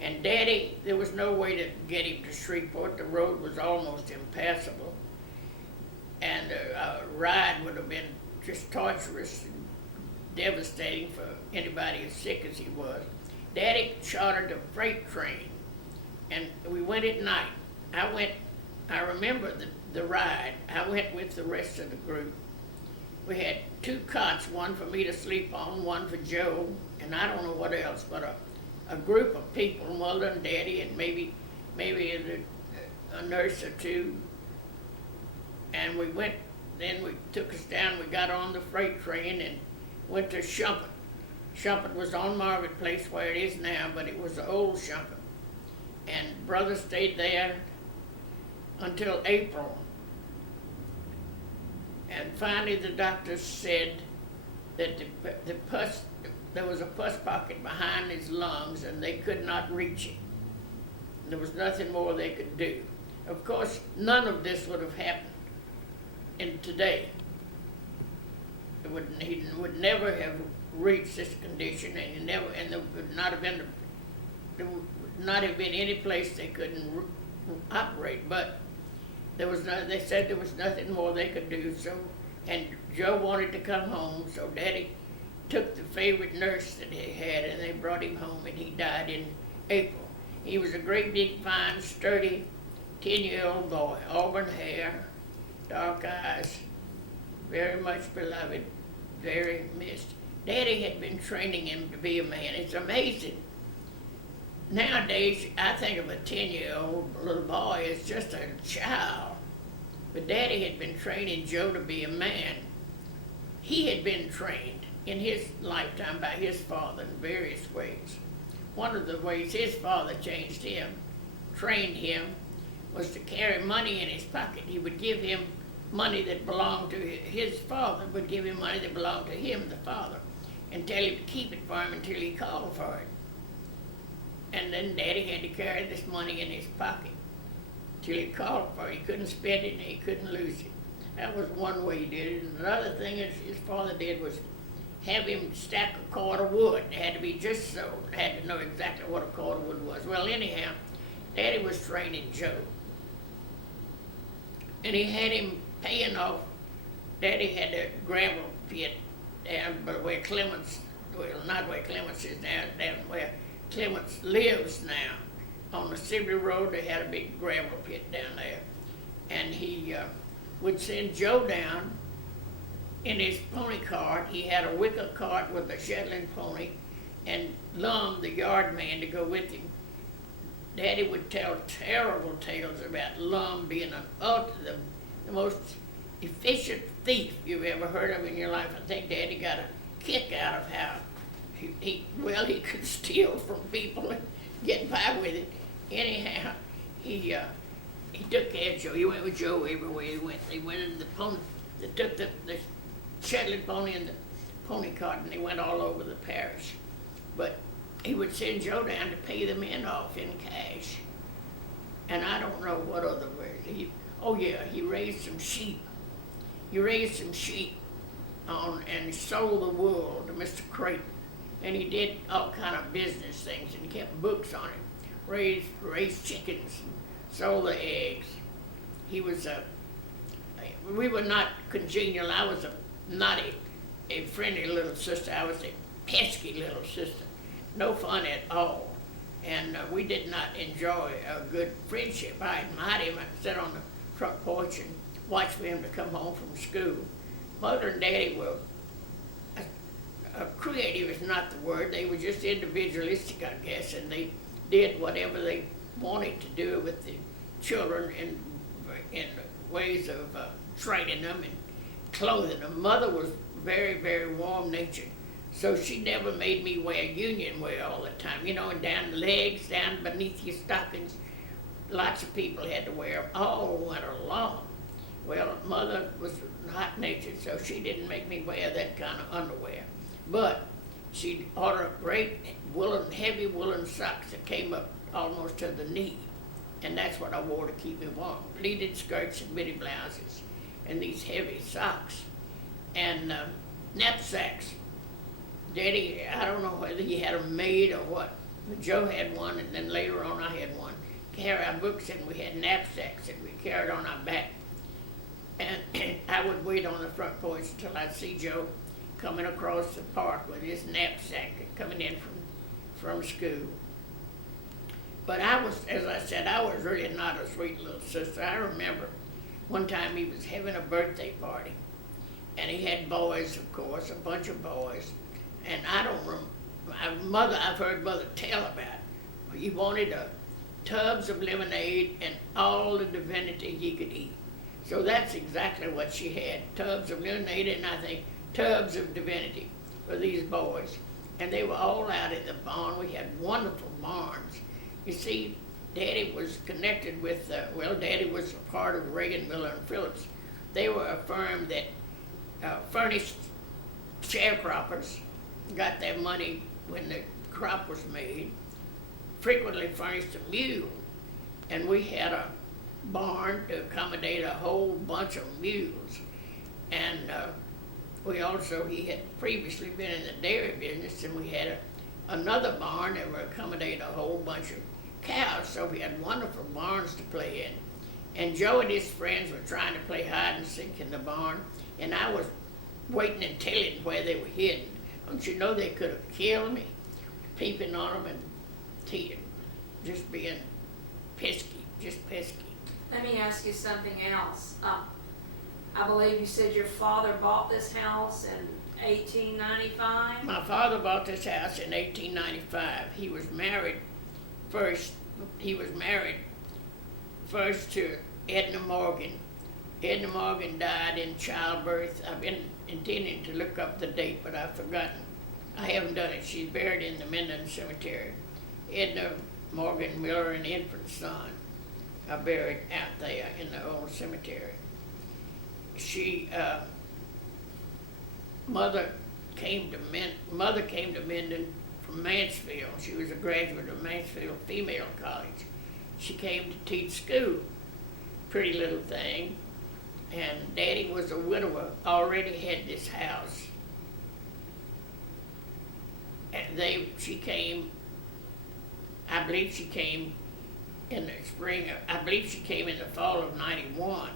And Daddy, there was no way to get him to Shreveport. The road was almost impassable, and a ride would have been just torturous and devastating for anybody as sick as he was. Daddy chartered a freight train, and we went at night. I remember the ride. I went with the rest of the group. We had 2 cots, one for me to sleep on, one for Joe, and I don't know what else, but a group of people, Mother and Daddy, and maybe a nurse or 2. And we went, then we took us down, we got on the freight train and went to Shumpert. Shumpert was on Margaret Place where it is now, but it was the old Shumpert. And Brother stayed there until April. And finally the doctors said that the pus, there was a pus pocket behind his lungs and they could not reach it. There was nothing more they could do. Of course, none of this would have happened in today. He would never have reached this condition, and there would not have been any place they couldn't operate. But they said there was nothing more they could do. So, and Joe wanted to come home, so Daddy took the favorite nurse that he had, and they brought him home, and he died in April. He was a great big, fine, sturdy, 10-year-old boy, auburn hair, dark eyes, very much beloved, very missed. Daddy had been training him to be a man. It's amazing. Nowadays, I think of a 10-year-old little boy as just a child. But Daddy had been training Joe to be a man. He had been trained in his lifetime by his father in various ways. One of the ways his father trained him, was to carry money in his pocket. He would give him money that belonged to his father, would give him money that belonged to him, the father, and tell him to keep it for him until he called for it. And then Daddy had to carry this money in his pocket till he called for it. He couldn't spend it and he couldn't lose it. That was one way he did it. And another thing his father did was have him stack a cord of wood. It had to be just so. Had to know exactly what a cord of wood was. Well, anyhow, Daddy was training Joe. And he had him paying off. Daddy had a gravel pit down where Clements, well, not where Clements is now, down where Clements lives now. On the Sibley Road, they had a big gravel pit down there. And he would send Joe down in his pony cart. He had a wicker cart with a Shetland pony, and Lum, the yard man, to go with him. Daddy would tell terrible tales about Lum being the most efficient thief you've ever heard of in your life. I think Daddy got a kick out of how he could steal from people and get by with it. Anyhow, he took care of Joe. He went with Joe everywhere he went. They went in the pony, they took the Shetland pony and the pony cart, and they went all over the parish. But he would send Joe down to pay the men off in cash. And I don't know what other way. He raised some sheep. He raised some sheep and sold the wool to Mr. Creighton. And he did all kind of business things and kept books on it. Raised chickens, and sold the eggs. He was we were not congenial. I was not a friendly little sister. I was a pesky little sister. No fun at all. And we did not enjoy a good friendship. I admired him. I'd sit on the front porch and watch for him to come home from school. Mother and Daddy were, creative is not the word, they were just individualistic, I guess, and they did whatever they wanted to do with the children in ways of training them and clothing them. Mother was very, very warm-natured. So she never made me wear union wear all the time, and down the legs, down beneath your stockings. Lots of people had to wear them all winter long. Well, Mother was hot-natured, so she didn't make me wear that kind of underwear. But she'd order great heavy woolen socks that came up almost to the knee. And that's what I wore to keep me warm. Pleated skirts and bitty blouses, and these heavy socks. And knapsacks. Daddy, I don't know whether he had them made or what, but Joe had one, and then later on I had one. Carry our books, and we had knapsacks that we carried on our back. And I would wait on the front porch until I'd see Joe coming across the park with his knapsack coming in from school. But I was, as I said, I was really not a sweet little sister. I remember one time he was having a birthday party, and he had boys, of course, a bunch of boys. And I don't remember, I've heard Mother tell about, he wanted tubs of lemonade and all the divinity he could eat. So that's exactly what she had, tubs of lemonade and I think tubs of divinity for these boys. And they were all out in the barn. We had wonderful barns. You see, Daddy was connected with, Daddy was a part of Reagan, Miller, and Phillips. They were a firm that furnished sharecroppers, got their money when the crop was made, frequently furnished a mule. And we had a barn to accommodate a whole bunch of mules. And he had previously been in the dairy business, and we had another barn that would accommodate a whole bunch of cows, so we had wonderful barns to play in. And Joe and his friends were trying to play hide and seek in the barn, and I was waiting and telling where they were hidden. Don't you know they could have killed me? Peeping on them and just being pesky, just pesky. Let me ask you something else. I believe you said your father bought this house in 1895? My father bought this house in 1895. He was married first to Edna Morgan. Edna Morgan died in childbirth. I've been intending to look up the date, but I've forgotten. I haven't done it. She's buried in the Minden Cemetery. Edna Morgan Miller and infant son are buried out there in the old cemetery. Mother came to Minden from Mansfield. She was a graduate of Mansfield Female College. She came to teach school, pretty little thing. And Daddy was a widower, already had this house. And she came, I believe she came in the spring, I believe she came in the fall of 91,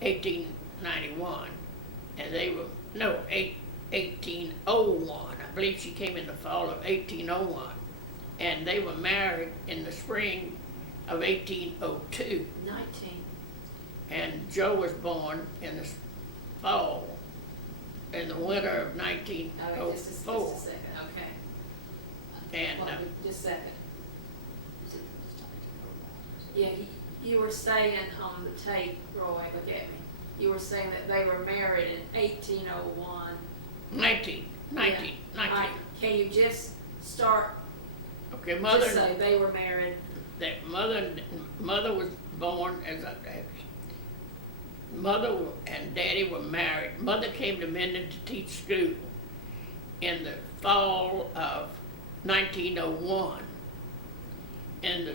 1891. And they were, 1801. I believe she came in the fall of 1801. And they were married in the spring of 1802. 19. And Joe was born in the fall, in the winter of 1904. Just a second, okay. And Just a second. Yeah, you were saying on the tape, Roy, look at me. You were saying that they were married in 1801. 19. Can you just start, Okay, just say they were married? that mother was born as mother and Daddy were married. Mother came to Minden to teach school in the fall of 1901. In the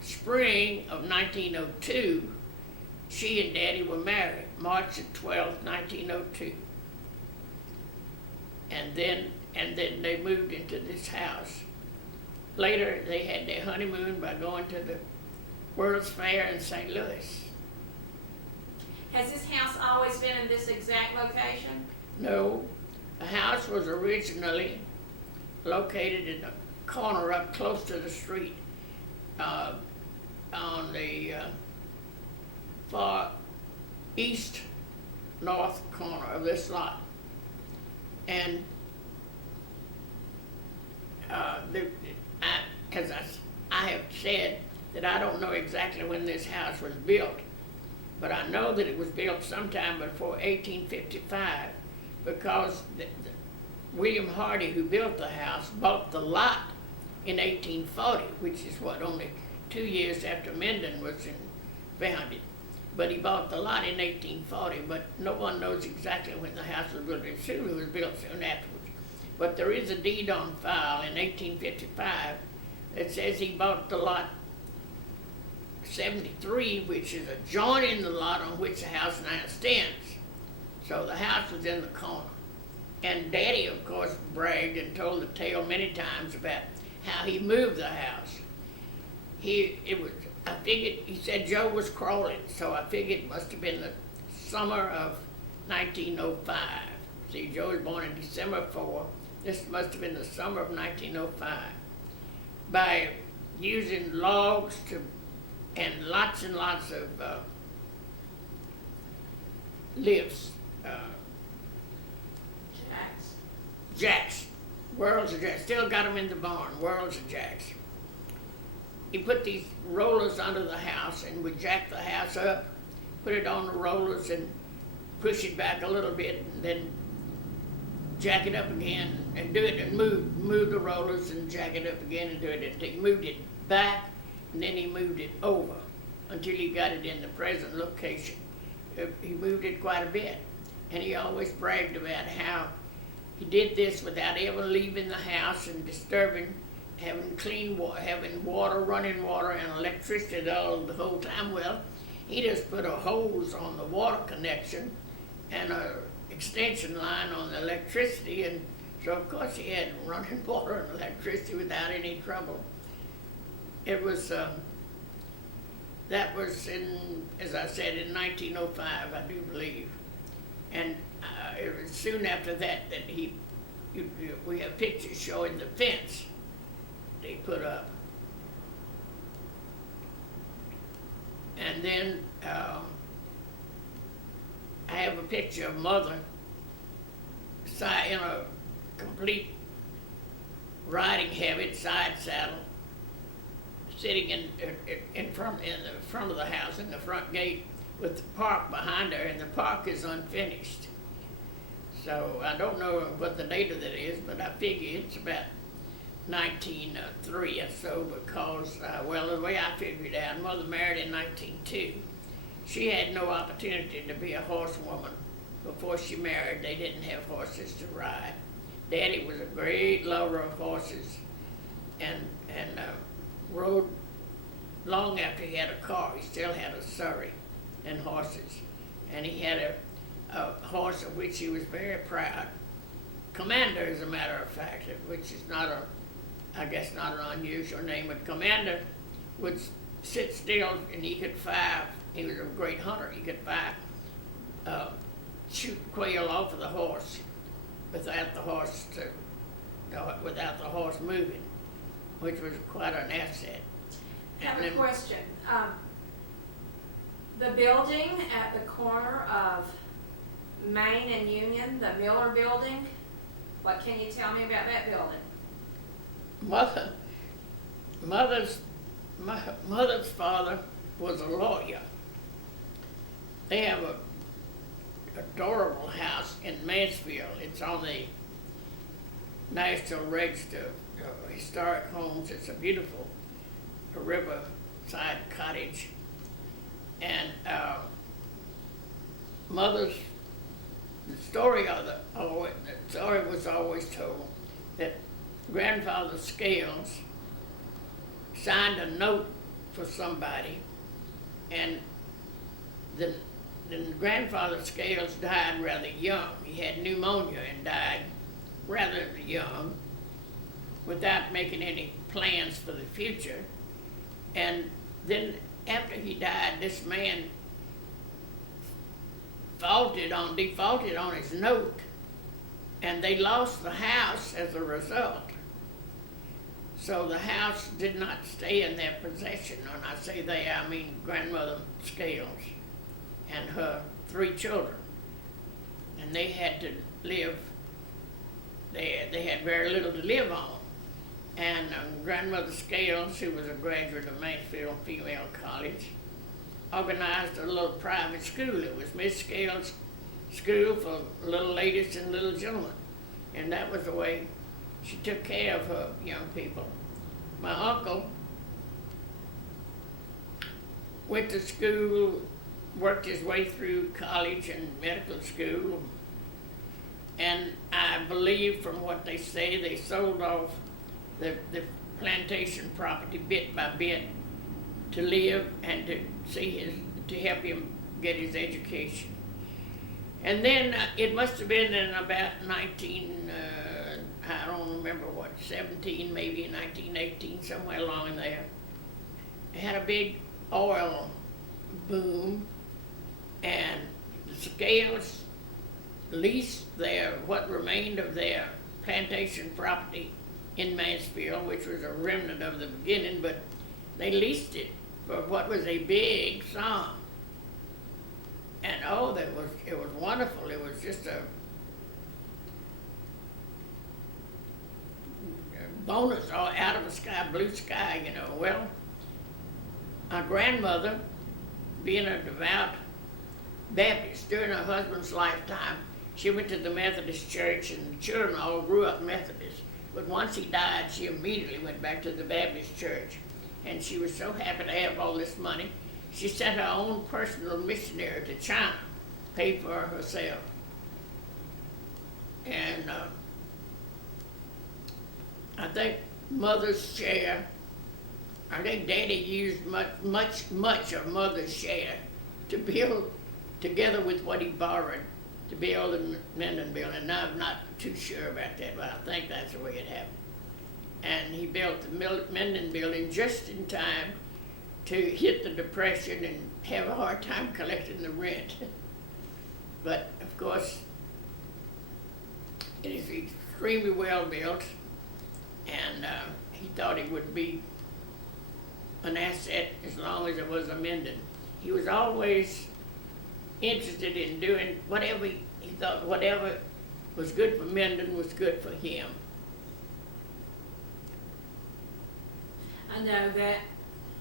spring of 1902, she and Daddy were married, March the 12th, 1902. And then they moved into this house. Later, they had their honeymoon by going to the World's Fair in St. Louis. Has this house always been in this exact location? No, the house was originally located in a corner up close to the street, on the far east north corner of this lot. And as I have said, that I don't know exactly when this house was built, but I know that it was built sometime before 1855, because William Hardy, who built the house, bought the lot in 1840, which is only 2 years after Minden was founded. But he bought the lot in 1840, but no one knows exactly when the house was built. It was built soon afterwards. But there is a deed on file in 1855 that says he bought the lot 73, which is adjoining the lot on which the house now stands. So the house was in the corner. And Daddy, of course, bragged and told the tale many times about how he moved the house. I figured, he said Joe was crawling, so I figured it must have been the summer of 1905. See, Joe was born in December 4. This must have been the summer of 1905. By using logs and lots of lifts, jacks, worlds of jacks. Still got them in the barn, worlds of jacks. He put these rollers under the house and would jack the house up, put it on the rollers and push it back a little bit, and then jack it up again and do it and move the rollers and jack it up again and do it. And he moved it back and then he moved it over until he got it in the present location. He moved it quite a bit, and he always bragged about how he did this without ever leaving the house and disturbing, having clean water, having water, running water, and electricity the whole time. Well, he just put a hose on the water connection and a extension line on the electricity, and so of course he had running water and electricity without any trouble. It was, that was in, as I said, in 1905, I do believe. And it was soon after that that we have pictures showing the fence they put up. And then I have a picture of Mother in a complete riding habit, side saddle, sitting in the front of the house, in the front gate, with the park behind her, and the park is unfinished. So I don't know what the date of that is, but I figure it's about 1903 or so, because, well, the way I figured it out, Mother married in 1902. She had no opportunity to be a horsewoman before she married. They didn't have horses to ride. Daddy was a great lover of horses and rode long after he had a car. He still had a surrey and horses. And he had a horse of which he was very proud. Commander, as a matter of fact, which is not I guess not an unusual name, but Commander would sit still and he could fire. He was a great hunter. He could fire, shoot quail off of the horse without the horse moving, which was quite an asset. I have a question. The building at the corner of Main and Union, the Miller building, what can you tell me about that building? Mother's father was a lawyer. They have a adorable house in Mansfield. It's on the National Register of Historic Homes. It's a beautiful riverside cottage. And Mother's the story was always told that Grandfather Scales signed a note for somebody, and then Grandfather Scales died rather young. He had pneumonia and died rather young without making any plans for the future. And then after he died, this man defaulted on his note, and they lost the house as a result. So the house did not stay in their possession. When I say they, I mean Grandmother Scales and her 3 children. And they had to live, they had very little to live on. And Grandmother Scales, who was a graduate of Mansfield Female College, organized a little private school. It was Miss Scales' school for little ladies and little gentlemen. And that was the way she took care of her young people. My uncle went to school, worked his way through college and medical school, and I believe from what they say, they sold off the plantation property bit by bit to live and to help him get his education. And then it must have been in about I don't remember what, 17, maybe 1918, somewhere along in there. They had a big oil boom, and the Scales leased what remained of their plantation property in Mansfield, which was a remnant of the beginning, but they leased it for what was a big sum. And oh, it was wonderful. It was just a bonus all out of the sky, blue sky, you know. Well, my grandmother, being a devout Baptist during her husband's lifetime, she went to the Methodist church, and the children all grew up Methodist. But once he died, she immediately went back to the Baptist church. And she was so happy to have all this money. She sent her own personal missionary to China, paid for herself. And I think Mother's share, I think Daddy used much of Mother's share to build, together with what he borrowed, to build the Minden building. Now, I'm not too sure about that, but I think that's the way it happened. And he built the Minden building just in time to hit the Depression and have a hard time collecting the rent. But, of course, it is extremely well built, and he thought it would be an asset as long as it was a Minden. He was always interested in doing whatever he thought, whatever was good for Minden was good for him. I know that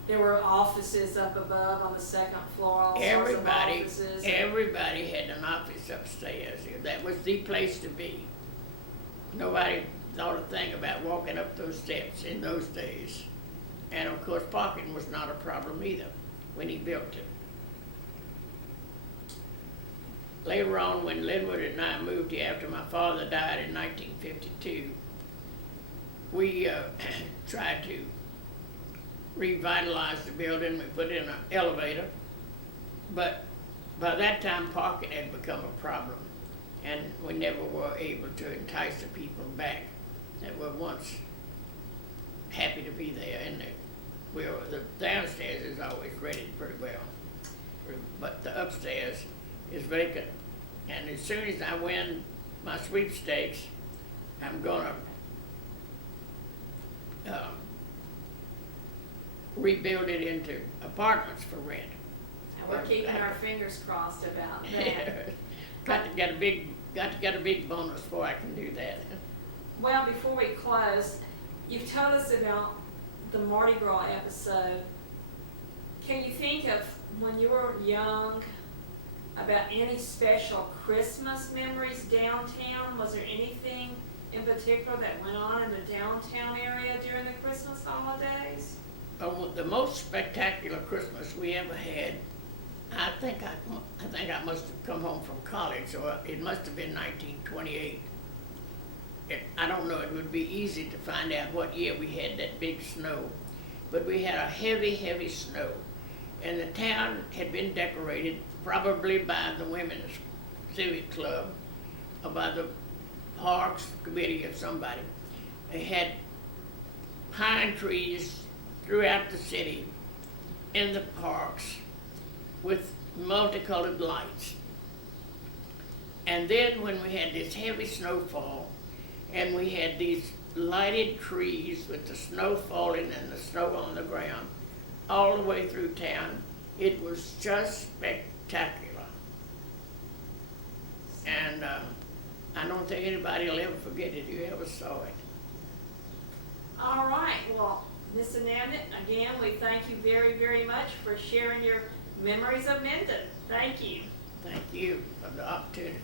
there were offices up above on the second floor, all sorts of Everybody offices. had an office upstairs. That was the place to be. Nobody thought a thing about walking up those steps in those days. And of course, parking was not a problem either when he built it. Later on, when Linwood and I moved here after my father died in 1952, we tried to revitalize the building. We put in an elevator, but by that time parking had become a problem, and we never were able to entice the people back that were once happy to be there. And the downstairs is always rented pretty well, but the upstairs is vacant. And as soon as I win my sweepstakes, I'm gonna rebuild it into apartments for rent. And we're keeping our fingers crossed about that. got to get a big bonus before I can do that. Well, before we close, you've told us about the Mardi Gras episode. Can you think of when you were young, about any special Christmas memories downtown? Was there anything in particular that went on in the downtown area during the Christmas holidays? The most spectacular Christmas we ever had, I think I must have come home from college, so it must have been 1928. I don't know, it would be easy to find out what year we had that big snow, but we had a heavy, heavy snow, and the town had been decorated probably by the Women's Civic Club or by the Parks Committee or somebody. They had pine trees throughout the city in the parks with multicolored lights. And then when we had this heavy snowfall and we had these lighted trees with the snow falling and the snow on the ground all the way through town, it was just spectacular. And I don't think anybody will ever forget it who ever saw it. All right, well, Ms. Inabnett, again, we thank you very, very much for sharing your memories of Minden. Thank you. Thank you for the opportunity.